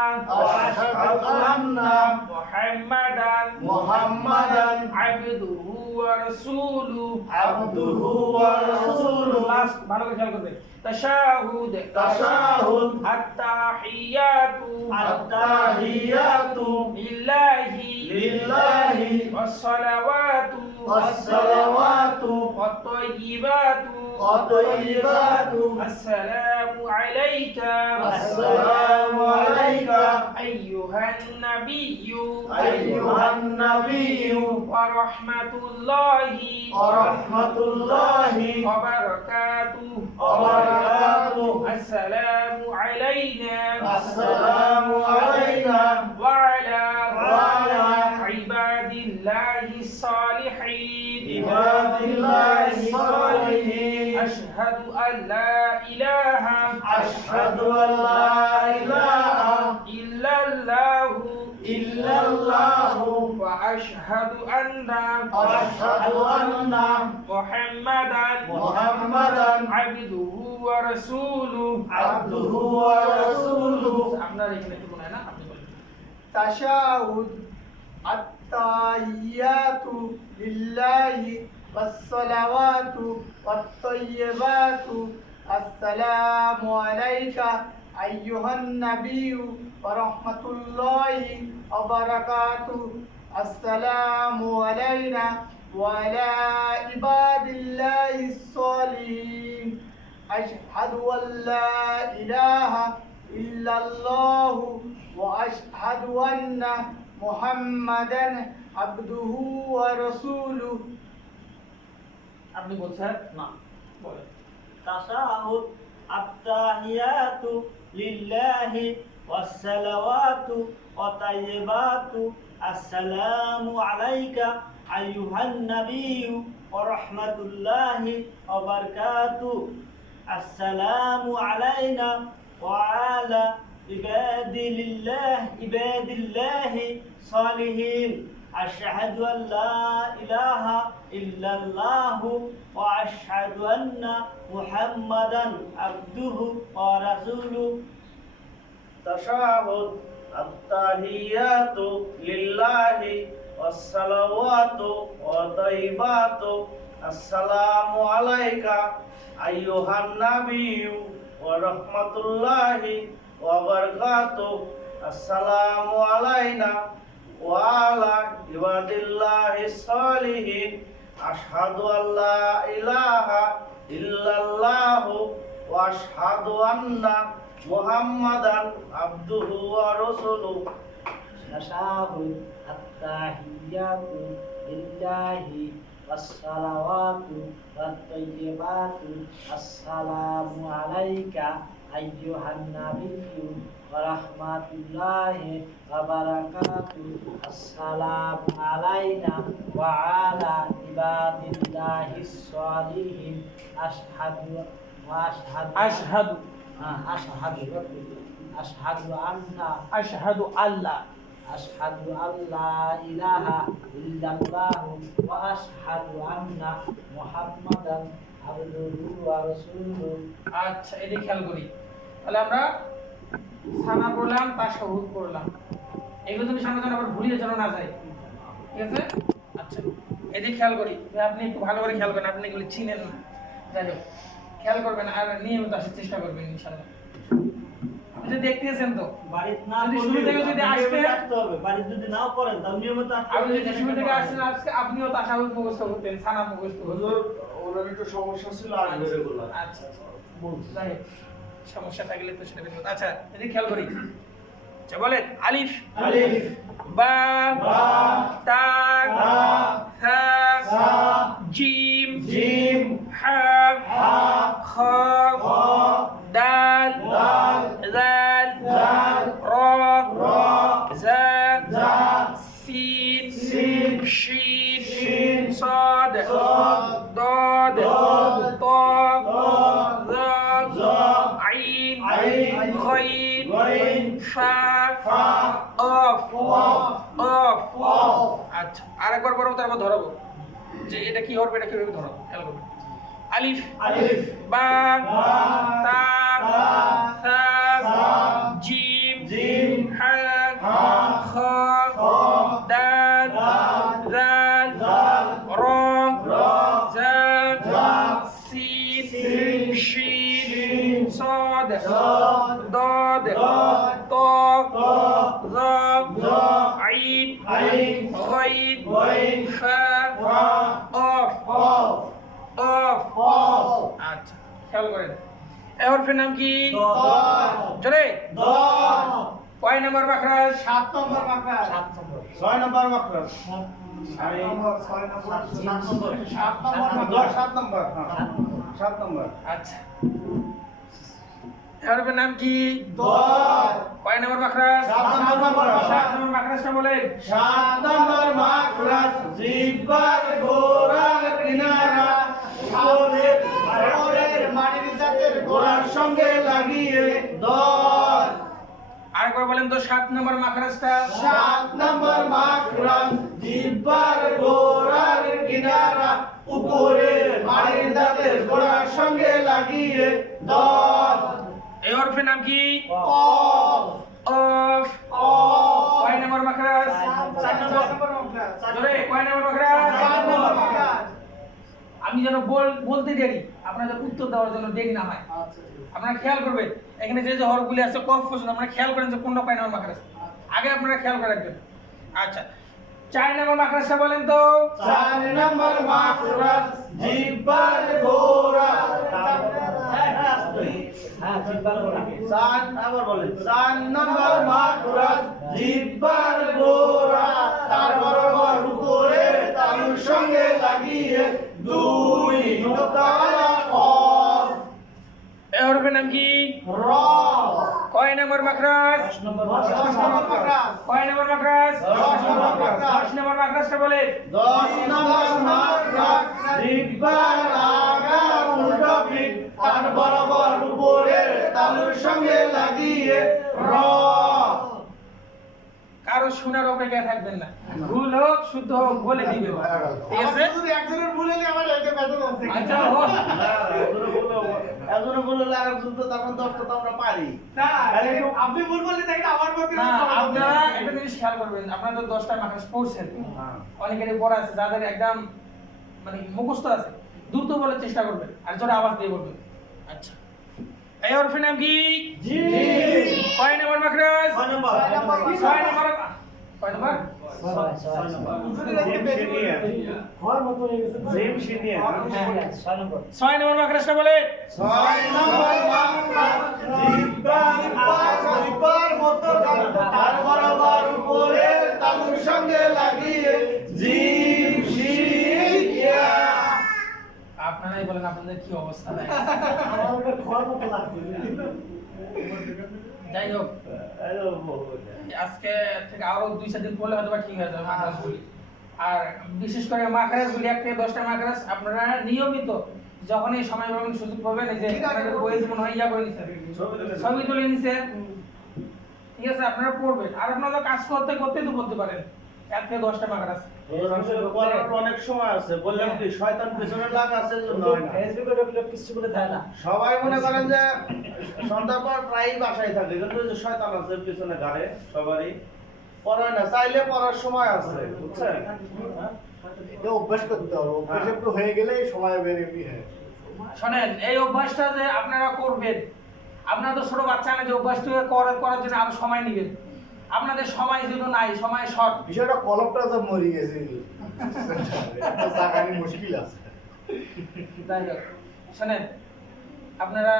মুহাম্মাদান আবদুহু ওয়া রাসূলুহু। লাস্ট ভালো করে খেয়াল করবেন। তাশাহুদ আত-তাহিয়াতু লিল্লাহি ওয়াস-সালাওয়াতু ওয়াত-তাইয়্যিবাতু আসসালামু আলাইকা আইয়ুহান নাবিয়্যু ওয়া রাহমাতুল্লাহি ওয়া বারাকাতুহু আসসালামু আলাইনা ওয়া আলা ইবাদিল্লাহিস সালিহিন আশহাদু আল লা ইলাহা ইল্লাল্লাহু ওয়া আশহাদু আন্না মুহাম্মাদান আবদুহু ওয়া রাসূলুহু। আপনার এখানে একটু মনে হয় না, আপনি বলেন। তাশাহুদ আত-তাহিয়াতু লিল্লাহি ওয়াস-সালাওয়াতু ওয়াত-তাইয়্যিবাতু আসসালামু আলাইকা আইয়ুহান নাবিয়্যু ওয়া রাহমাতুল্লাহি ওয়া বারাকাতুহু আসসালামু আলাইনা ওয়া আলা ইবাদিল্লাহিস সালিহিন আশহাদু আল লা ইলাহা ইল্লাল্লাহু ওয়া আশহাদু আন্না মুহাম্মাদান আবদুহু ওয়া রাসূলুহু। আপনি বলছেন না, বলেন। তাশাহুদ আত-তাহিয়াতু লিল্লাহি ওয়াস-সালাওয়াতু ওয়াত-তাইয়্যিবাতু আসসালামু আলাইকা আইয়ুহান নাবিয়্যু ওয়া রাহমাতুল্লাহি ওয়া বারাকাতুহু আসসালামু আলাইনা ওয়া আলা ইবাদিল্লাহি সালিহিন আশহাদু আল লা ইলাহা ইল্লাল্লাহু ওয়া আশহাদু আন্না মুহাম্মাদান আবদুহু ওয়া রাসূলুহু। তাশাহুদ আত-তাহিয়াতু লিল্লাহি ওয়াস-সালাওয়াতু ওয়াত-তাইয়্যিবাতু আসসালামু আলাইকা আইয়ুহান নাবিয়্যু ওয়া রাহমাতুল্লাহি ওয়া বারাকাতুহু। আসসালামু আলাইনা ওয়া আলা ইবাদিল্লাহিস সালিহিন। আশহাদু আল্লা ইলাহা ইল্লাল্লাহু ওয়া আশহাদু আন্না মুহাম্মাদান আবদুহু ওয়া রাসূলুহু। শাশাহুল আত্তাহিয়াতু লিল্লাহি ওয়াসসালাওয়াতু ওয়াত-তাইয়্যিবাতু। আসসালামু আলাইকা আইয়ুহান নাবিয়্যু ওয়া রাহমাতুল্লাহি ওয়া বারাকাতুহু। আসসালামু আলাইনা ওয়া আলা ইবাদিল্লাহিস সালিহিন। আশহাদু আশহাদু আশহাদু আল্লাহ আশহাদু আল্লা ইলাহা ইল্লাল্লাহু ওয়া আশহাদু আন্না মুহাম্মাদান আবদুহু ওয়া রাসূলুহু। আচ্ছা, এদিকে খেয়াল করি। তাহলে আমরা সানা পড়লাম, তাশাহুদ পড়লাম। এগুলো তুমি সামনে যেন আবার ভুলিয়ে যেন না যায়, ঠিক আছে? আচ্ছা, এদিকে খেয়াল করি। আপনি একটু ভালো করে খেয়াল করেন, আপনি এগুলো চিনেন না। যাই হোক, খেয়াল করবেন আর নিয়মিত আসার চেষ্টা করবেন ইনশাআল্লাহ। আপনি দেখতেছেন তো, বাড়িতে না যদি পড়লে শুরু থেকে যদি নিয়মিত আসতে- আসতে হবে। বাড়িতে যদি নাও পড়েন তাও নিয়মিত আসতে আপনি হবে। যদি শুরু থেকে আসছেন, আজকে আপনিও তাশাহুদ মুখস্থ করতেন, সানা মুখস্থ করতেন। হুজুর ওনার একটু সমস্যা ছিল আসবে রেগুলার। আচ্ছা, যাই হোক, সমস্যা থাকলে তো সেটা বের। আচ্ছা, এদিকে খেয়াল করি। আচ্ছা, বলেন আলিফ আলিফ বা বা তা তা সা সা জিম জিম হা হা খ খ দাল দাল জাল জাল র র জা জা সিন সিন শিন শিন صاد صاد ضاد ضاد ط ظ ظ عين عين غين غين فا ফা অফ قاف অফ قاف আচ্ছা, আরেকবার পড়বো, তারপর ধরাবো যে এটা কি হবে, এটা কিভাবে ধরো। খেয়াল করবে। আলিফ আলিফ বা বা তা তা সা সা জিম জিম হা হা খ খ দাল দাল জাল জাল র র জা জা সিন সিন শিন শিন صاد صاد ضاد ضاد ط ط ظ ظ عين عين غين غين فا ফা অফ قاف অফ قاف আচ্ছা, খেয়াল করেন। এই হরফের নাম কি? ضاد জোরে ضاد কয় নাম্বার মাখরাজ? 7 নম্বর মাকড়া। 6 নম্বর মাখরাজ। 7 নম্বর 6 নম্বর 7 নম্বর 7 নম্বর হ্যাঁ 7 নম্বর। আচ্ছা, এই হরফের নাম কি? ضاد কয় নাম্বার মাখরাজ? 7 নম্বর মাখরাজ। 7 নম্বর মাখরাজটা বলেন। 7 নম্বর মাখরাজ জিহ্বার গোড়ার কিনারা ওরের মাটির জাতের গোড়ার সঙ্গে লাগিয়ে দর। আরেকবার বলেন তো 7 নম্বর মাখরাজটা। 7 নম্বর মাখরাজ জিহ্বার গোড়ার কিনারা উপরে মাটির দাঁতের গোড়ার সঙ্গে লাগিয়ে দর। এই হরফের নাম কি? কফ অফ কফ কয় নম্বর মাখরাজ? 4 নম্বর মাকড়া। জোরে কয় নম্বর মাখরাজ? 4 নম্বর মাকড়া। আমি যেন বলতে দেরি, আপনাদের উত্তর দেওয়ার জন্য দেরি না হয়। আচ্ছা, আপনারা খেয়াল করবেন, এখানে যে যে হরফগুলি আছে কফ পর্যন্ত আপনারা খেয়াল করেন যে কোনটা কয় নম্বর মাখরাজ, আগে আপনারা খেয়াল করে রাখবেন। আচ্ছা, 4 নম্বর মাখরাজটা বলেন তো। 4 নম্বর মাখরাজ জিহ্বার গোড়া হ্যাঁ জিহ্বার গোড়া। 4 আবার বলেন 4 নম্বর মাখরাজ জিহ্বার গোড়া তার বরাবর উপরে তালুর সঙ্গে লাগিয়ে 2 নোক্তাওয়ালা কফ। এই হরফের নাম কি? র কয় নম্বর মাখরাজ? 10 নম্বর 10 নম্বর মাকড়া। কয় নম্বর মাখরাজ? 10 নম্বর মাখরাজ। 10 নম্বর মাখরাজটা বলেন। 10 নম্বর মাখরাজ জিহ্বার আগা উল্টো পিঠ তার বরাবর উপরে তালুর সঙ্গে লাগিয়ে র। কারো শোনার অপেক্ষায় থাকবেন না, ভুল হোক শুদ্ধ হোক বলে দিবে, ঠিক আছে? আমার শুধু একজনের ভুল হলে আমার এটা বেতন আছে। আচ্ছা, হোক। একজনে বললে আরেকজন তো তখন 10টা তো আমরা পারি। না, আপনি ভুল বললে তাকে আমার প্রতি না, আপনারা একটা জিনিস খেয়াল করবেন, আপনারা তো 10টা মাখরাজ পড়ছেন, অনেকেরই পড়া আছে, যাদের একদম মানে মুখস্থ আছে, দ্রুত বলার চেষ্টা করবেন আর জোরে আওয়াজ দিয়ে বলবেন। আচ্ছা, এই হরফের নাম কি? কয় নম্বর মাখরাজ? 6 নম্বর। 6 নম্বর। কয় নম্বর? ঘর মতো হয়ে গেছে তো। জিম শিনিয়া। হ্যাঁ, 6 নম্বর। 6 নম্বর মাখরাজটা বলে। 6 নম্বর জিহ্বার পার মতো তার বরাবর উপরে তালুর সঙ্গে লাগিয়ে জিম শিনিয়া। আপনারাই বলেন আপনাদের কি অবস্থা। আমার ওটা ঘর মতো লাগছে। যাই হোক, আজকে থেকে আরো 2-4 দিন পরে হয়তো বা ঠিক হয়ে যাবে মাখরাজগুলি। আর বিশেষ করে মাখরাজগুলি 1 থেকে 10টা মাখরাজ আপনারা নিয়মিত যখন এই সময় পাবেন, সুযোগ পাবেন, এই যে আপনাদের বইয়ে যেমন হয় ইয়া করে নিছেন, ছবি তুলে নিছেন, ঠিক আছে, আপনারা পড়বেন। আর আপনারা কাজ করতে করতে তো বলতে পারেন 1 থেকে 10টা মাখরাজ। পড়ার অনেক সময় আছে, বললাম কি শয়তান পেছনে লাগা আছে জন্য হয় না। ফেসবুকে ঢুকলে কিছু বলে দেয় না। সবাই মনে করেন যে সন্ধ্যার পর প্রায় বাসায় থাকে, কিন্তু ওই যে শয়তান আছে পিছনে ঘাড়ে সবারই পড়ায় না, চাইলে পড়ার সময় আছে, বুঝছেন? এটা অভ্যাস করতে হবে, অভ্যাস একটু হয়ে গেলেই সময় বের এমনি হয়। শোনেন, এই অভ্যাসটা যে আপনারা করবেন, আপনারা তো ছোট বাচ্চা না যে অভ্যাসটা করার জন্য আরো সময় নেবেন। আপনাদের সময় যেন নাই, সময় শর্ট। বিষয়টা কলমটা তো মরে গেছে, একটা জাগানি মুশকিল আছে। যাই হোক, শোনেন, আপনারা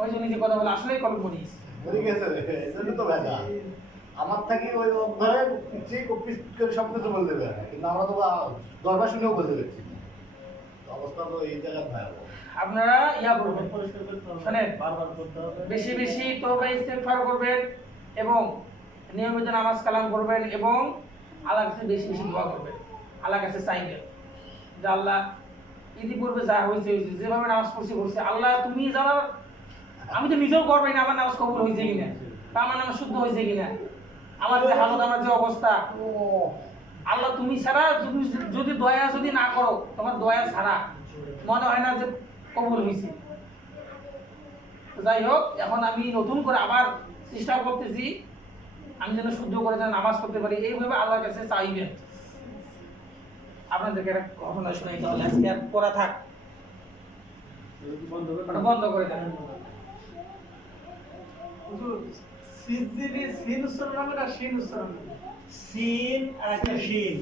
ওই জন্য যে কথা বলে আসলেই কলম মরিস। মরে গেছে, এই জন্য তো ভেজা। আমার থাকি ওই ধরে ঠিক অফিস করে সব কিছু বলতে পারে, কিন্তু আমরা তো দরবার শুনেও বলতে পারছি না। তো অবস্থা তো এই জায়গায় ভয়াবহ। আপনারা ইয়া করবেন, পরিষ্কার করতে হবে, শোনেন, বারবার করতে হবে। বেশি বেশি তওবা ইস্তেগফার করবেন এবং নিয়মিত নামাজ কালাম করবেন এবং আল্লাহর কাছে বেশি বেশি দোয়া করবেন। আল্লাহর কাছে চাইবেন যে আল্লাহ, ইতিপূর্বে যা হয়েছে হয়েছে, যেভাবে নামাজ পড়ছি আল্লাহ তুমি জানো, আমি তো নিজেও করবেন আমার নামাজ কবুল হয়েছে কিনা, বা আমার নামাজ শুদ্ধ হয়েছে কিনা, আমার যে হালত, আমার যে অবস্থা, আল্লাহ তুমি ছাড়া যদি দয়া যদি না করো, তোমার দয়া ছাড়া মনে হয় না যে কবুল হয়েছে। যাই হোক, এখন আমি নতুন করে আবার চেষ্টা করতেছি আমি যেন শুদ্ধ করে যেন নামাজ পড়তে পারি, এইভাবে আল্লাহর কাছে চাইবেন। আপনাদেরকে একটা ঘটনা শোনাই তাহলে, আজকে আর পড়া থাক, ওটা বন্ধ করে দেন। হুজুর, সিজিনি সিন উচ্চারণ হবে না শিন উচ্চারণ হবে? সিন আর একটা শিন।